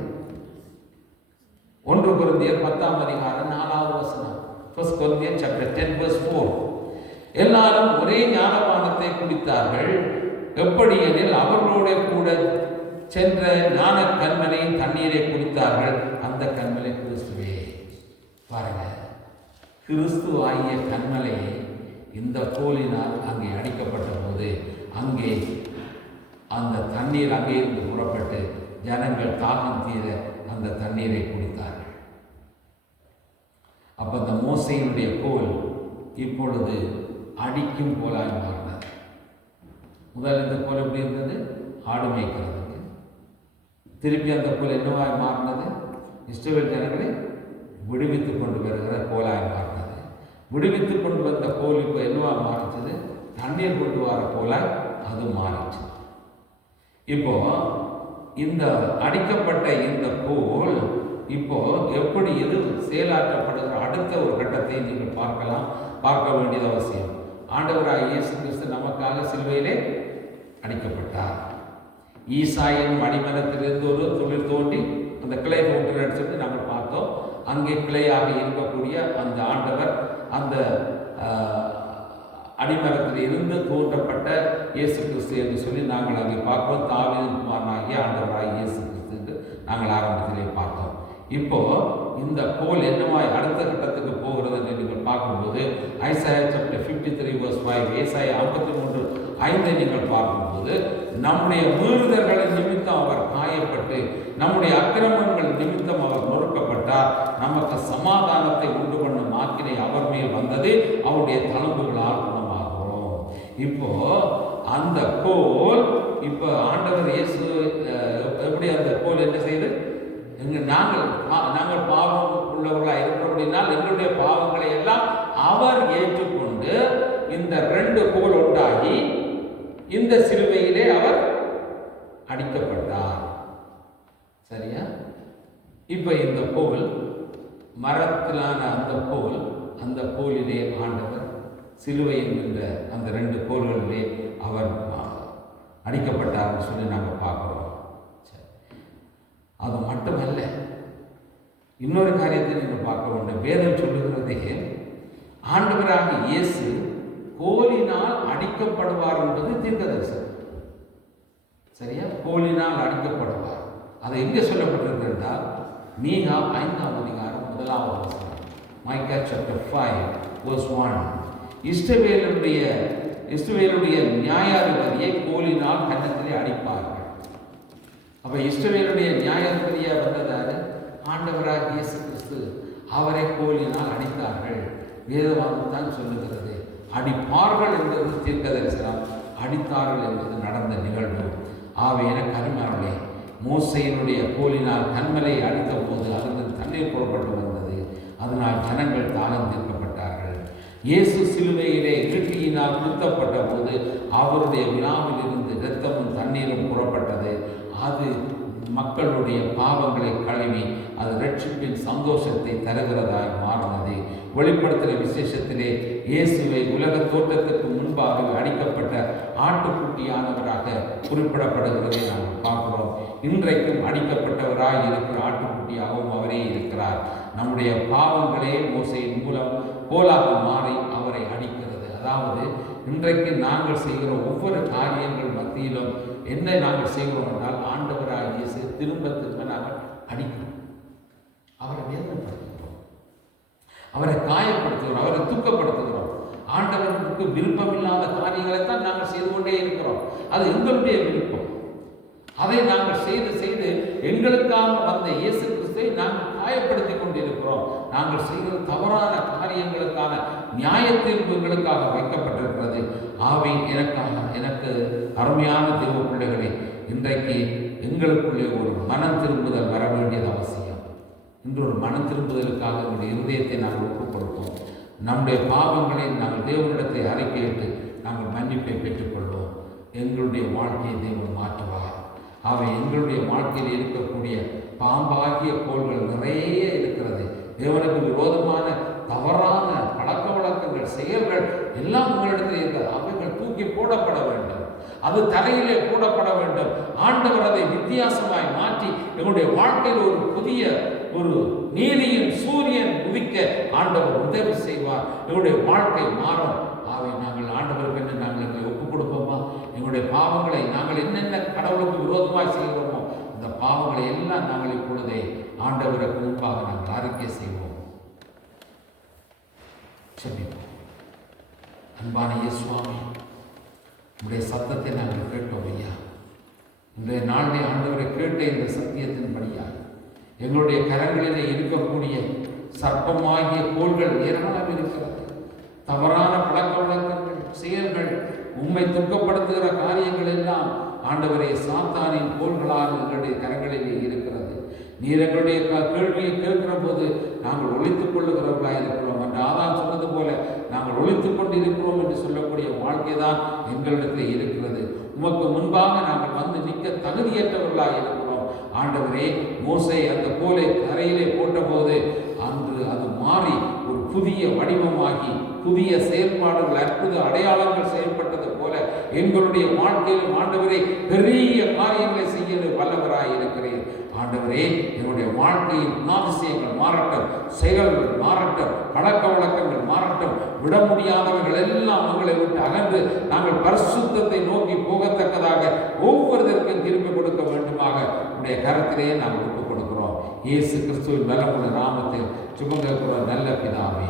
1 கொரிந்தியர் 10ஆம் அதிகாரம் 4வது வசனம். 1 Corinthians chapter 10 verse 4. எல்லாரும் ஒரே ஞானபானத்தை குடித்தார்கள். எப்படி எனில் அவர்களோட கூட சென்ற ஞான கண்மலையின் தண்ணீரை குடித்தார்கள். அந்த கண்மலை கிறிஸ்துவே. பாருங்க, கிறிஸ்து ஆகிய கண்மலை இந்த கோலினால் அங்கே அடிக்கப்பட்ட போது அங்கே அந்த தண்ணீர் அங்கே இருந்து புறப்பட்டு ஜனங்கள் தாகம் தீர அந்த தண்ணீரை குடித்தார்கள். அப்ப அந்த மோசையினுடைய கோல் இப்பொழுது அடிக்கும் கோலாய் மாறினது. முதல் இந்த கோல் எப்படி இருந்தது? ஆடு மேய்க்கிறதுக்கு. திருப்பி அந்த கோல் என்னவாய் மாறினது? இஸ்ரவேல் ஜனங்களை விடுவித்துக் கொண்டு வருகிற கோலாய் மாறினது. விடுவித்துக் கொண்டு வந்த கோல் இப்போ என்னவா மாறிச்சது? தண்ணீர் கொண்டு வர கோலாய் அது மாறிச்சு. இப்போ இந்த அடிக்கப்பட்ட இந்த கோல் இப்போ எப்படி எது செயலாற்றப்படுகிற அடுத்த ஒரு கட்டத்தை நீங்கள் பார்க்க வேண்டியது அவசியம். ஆண்டவராக இயேசு கிறிஸ்து நமக்காக சிலுவையிலே அடிக்கப்பட்டார். ஈசாயின் அடிமரத்திலிருந்து ஒரு துளிர் தோண்டி அந்த கிளை தோன்றுன்னு சொல்லி நம்ம பார்த்தோம். அங்கே கிளையாக இருக்கக்கூடிய அந்த ஆண்டவர் அந்த அடிமரத்தில் இருந்து தோன்றப்பட்ட இயேசு கிறிஸ்து என்று சொல்லி நாங்கள் அங்கே பார்ப்போம். தாவீதின் குமாரனாகிய ஆண்டவராக இயேசு கிறிஸ்து என்று நாங்கள் ஆரம்பத்திலே பார்த்தோம். இப்போ இந்த கோல் என்னவாய் அடுத்த கட்டத்துக்கு போகிறது என்று நீங்கள் பார்க்கும்போது ஐசாயா சாப்டர் 53 verse 5, ஏசாயா 53:5 நீங்கள் பார்க்கும்போது நம்முடைய மீறுதல்களின் நிமித்தம் அவர் காயப்பட்டு நம்முடைய அக்கிரமங்கள் நிமித்தம் அவர் நொறுக்கப்பட்டார், நமக்கு சமாதானத்தை உண்டு பண்ணும் ஆக்கினை அவர் மேல் வந்தது, அவருடைய தழும்புகளால் குணமாகிறோம். இப்போ அந்த கோல் இப்போ ஆண்டவர் இயேசு எப்படி அந்த கோல் என்ன செய்து நாங்கள் பாவம் உள்ளவர்களாக இருக்கிறபடினால் எங்களுடைய பாவங்களை எல்லாம் அவர் ஏற்றுக்கொண்டு இந்த 2 கோல் உண்டாகி இந்த சிலுவையிலே அவர் அடிக்கப்பட்டார். சரியா? இப்ப இந்த கோல் மரத்திலான அந்த கோலிலே ஆண்டவர் சிலுவை என்கின்ற அந்த 2 கோல்களிலே அவர் அடிக்கப்பட்டார்னு சொல்லி நாங்கள் பார்க்கிறோம். அது மட்டுமல்ல, இன்னொரு காரியத்தை நீங்கள் பார்க்க வேண்டும். வேதம் சொல்லுகிறதே ஆண்டவராக இயேசு கோலினால் அடிக்கப்படுவார் என்பது தீர்க்கதரிசனம். சரியா? கோலினால் அடிக்கப்படுவார். அது எங்கே சொல்லப்பட்டிருக்கிறதா? மீகா 5ஆம் அதிகாரம் 1வது வசனம். மைக்கா chapter 5 verse 1. இஸ்ரவேலுடைய நியாயாதிபதியை கோலினால் கன்னத்திலே அடிப்பார்கள். அப்ப இஸ்ரவேலுடைய நியாயாதிபதியா வந்ததாரு ஆண்டவராக இயேசு கிறிஸ்து. அவரை கோலினால் அடித்தார்கள். வேதவாதம் தான் சொல்லுகிறது. அடிப்பார்கள் என்பது தீர்க்கதரிசனம், அடித்தார்கள் என்பது நடந்த நிகழ்வு. ஆவேன கருமானே மோசையினுடைய கோலினால் கண்மலை அடித்த போது அதிலிருந்து தண்ணீர் புறப்பட்டு வந்தது. அதனால் ஜனங்கள் தாகம் தீர்க்கப்பட்டார்கள். இயேசு சிலுவையிலே ஈட்டியினால் குத்தப்பட்ட போது அவருடைய விழாவில் இருந்து இரத்தமும் தண்ணீரும் புறப்பட்டது. அது மக்களுடைய பாவங்களை கழுவி அது ரட்சிப்பின் சந்தோஷத்தை தருகிறதாய் மாறினது. வெளிப்படுத்துகிற விசேஷத்திலே இயேசுவை உலக தோற்றத்துக்கு முன்பாக அடிக்கப்பட்ட ஆட்டுக்குட்டியானவராக குறிப்பிடப்படுகிறதை நாம் பார்க்கிறோம். இன்றைக்கும் அடிக்கப்பட்டவராய் இருக்கிற ஆட்டுக்குட்டியாகவும் அவரே இருக்கிறார். நம்முடைய பாவங்களே மோசையின் மூலம் கோலாக மாறி அவரை அடிக்கிறது. அதாவது இன்றைக்கு நாங்கள் செய்கிற ஒவ்வொரு காரியங்கள் மத்தியிலும் என்ன நாங்கள் செய்கிறோம் என்றால் ஆண்டவராக இயேசு திரும்ப நாங்கள் அடிக்கிறோம், அவரை வேதனைப்படுத்துகிறோம், அவரை காயப்படுத்துகிறோம், அவரை துக்கப்படுத்துகிறோம். ஆண்டவருக்கு விருப்பமில்லாத காரியங்களை தான் நாங்கள் செய்து கொண்டே இருக்கிறோம். அது எங்களுடைய விருப்பம். அதை நாங்கள் செய்து செய்து எங்களுக்காக வந்த இயேசு கிறிஸ்துவை நாங்கள் காயப்படுத்தி கொண்டிருக்கிறோம். நாங்கள் செய்கிற தவறான காரியங்களுக்கான நியாய தீர்ப்புகளுக்காக வைக்கப்பட்டிருக்கிறது. ஆவி எனக்கு அருமையான தேவ பிள்ளைகளே, இன்றைக்கு எங்களுக்குள்ளே ஒரு மனம் திரும்புதல் வர வேண்டியது அவசியம். இன்று ஒரு மனம் திரும்புதலுக்காக எங்களுடைய இருதயத்தை நாங்கள் ஒப்புக் கொடுப்போம். நம்முடைய பாவங்களை நாங்கள் தேவனிடத்தை அறிக்கையிட்டு நாங்கள் மன்னிப்பை பெற்றுக்கொள்வோம். எங்களுடைய வாழ்க்கையை தேவன் மாற்றுவார். அவை எங்களுடைய வாழ்க்கையில் இருக்கக்கூடிய பாம்பாகிய கோள்கள் நிறைய இருக்கிறது. தேவனுக்கு விரோதமான தவறான பழக்க வழக்கங்கள், செயல்கள் எல்லாம் உங்களிடத்தில் இருக்கிறது. அவைகள் தூக்கி போடப்பட வேண்டும். அது தரையிலே போடப்பட வேண்டும். ஆண்டவர் அதை வித்தியாசமாய் மாற்றி எங்களுடைய வாழ்க்கையில் ஒரு புதிய ஒரு நீதியின் சூரியன் உதிக்க ஆண்டவர் உதவி செய்வார். எங்களுடைய வாழ்க்கை மாறும். ஆவை நாங்கள் ஆண்டவருக்கு என்று நாங்கள் எங்களை ஒப்புக் கொடுப்போமா? எங்களுடைய பாவங்களை நாங்கள் என்னென்ன கடவுளுக்கு விரோதமாய் செய்கிறோமோ அந்த பாவங்களை எல்லாம் நாங்கள் இப்பொழுதே ஆண்டவருக்கு முன்பாக நாங்கள் அறிக்கை செய்வோம். செபிப்போம். அன்பான இயேசுவாமி, உங்களுடைய சத்தத்தை நாங்கள் கேட்டோம் ஐயா. இன்றைய நாளிலே ஆண்டவரை கேட்ட இந்த சத்தியத்தின்படியாக எங்களுடைய கரங்களிலே இருக்கக்கூடிய சர்ப்பமாகிய கோள்கள் ஏராளம் இருக்கிறது. தவறான பழக்க வழக்கங்கள், செயல்கள், உம்மை துக்கப்படுத்துகிற காரியங்கள் எல்லாம் ஆண்டவரை சாத்தானின் கோள்களால் எங்களுடைய கரங்களிலே இருக்கிறது. நீர் எங்களுடைய கேள்வியை கேட்கிற போது நாங்கள் ஒழித்துக் கொள்ளுகிறவர்களாக இருக்கிறோம் என்று ஆதாம் சொன்னது போல நாங்கள் ஒழித்துக் கொண்டு இருக்கிறோம் என்று சொல்லக்கூடிய வாழ்க்கை தான் எங்களிடத்தில் இருக்கிறது. உமக்கு முன்பாக நாங்கள் வந்து நிற்க தகுதியற்றவர்களாக இருக்கிறோம். ஆண்டவரே, மோசே அந்த கோலை தரையிலே போட்டபோது அன்று அது மாறி ஒரு புதிய வடிவமாகி புதிய செயல்பாடுகள், அற்புத அடையாளங்கள் செயல்பட்டது போல எங்களுடைய வாழ்க்கையில் ஆண்டவரே பெரிய காரியங்களை செய்ய வல்லவராய் இருக்கிறேன். ஆண்டவரே, என்னுடைய வாழ்க்கையில் குணாதிசயங்கள் மாறட்டும், செயல்கள் மாறட்டும், பழக்க வழக்கங்கள் மாறட்டும். விட முடியாதவர்கள் எல்லாம் உங்களை விட்டு அகன்று நாங்கள் பரிசுத்தத்தை நோக்கி போகத்தக்கதாக ஒவ்வொருத்தருக்கும் திருப்பி கொடுக்க வேண்டுமாக உடைய கரத்திலே நாங்கள் ஒப்புக் கொடுக்கிறோம். இயேசு கிறிஸ்துவின் பலமுள்ள நாமத்தில் சுபம் கேட்கிறோம் நல்ல பிதாவே.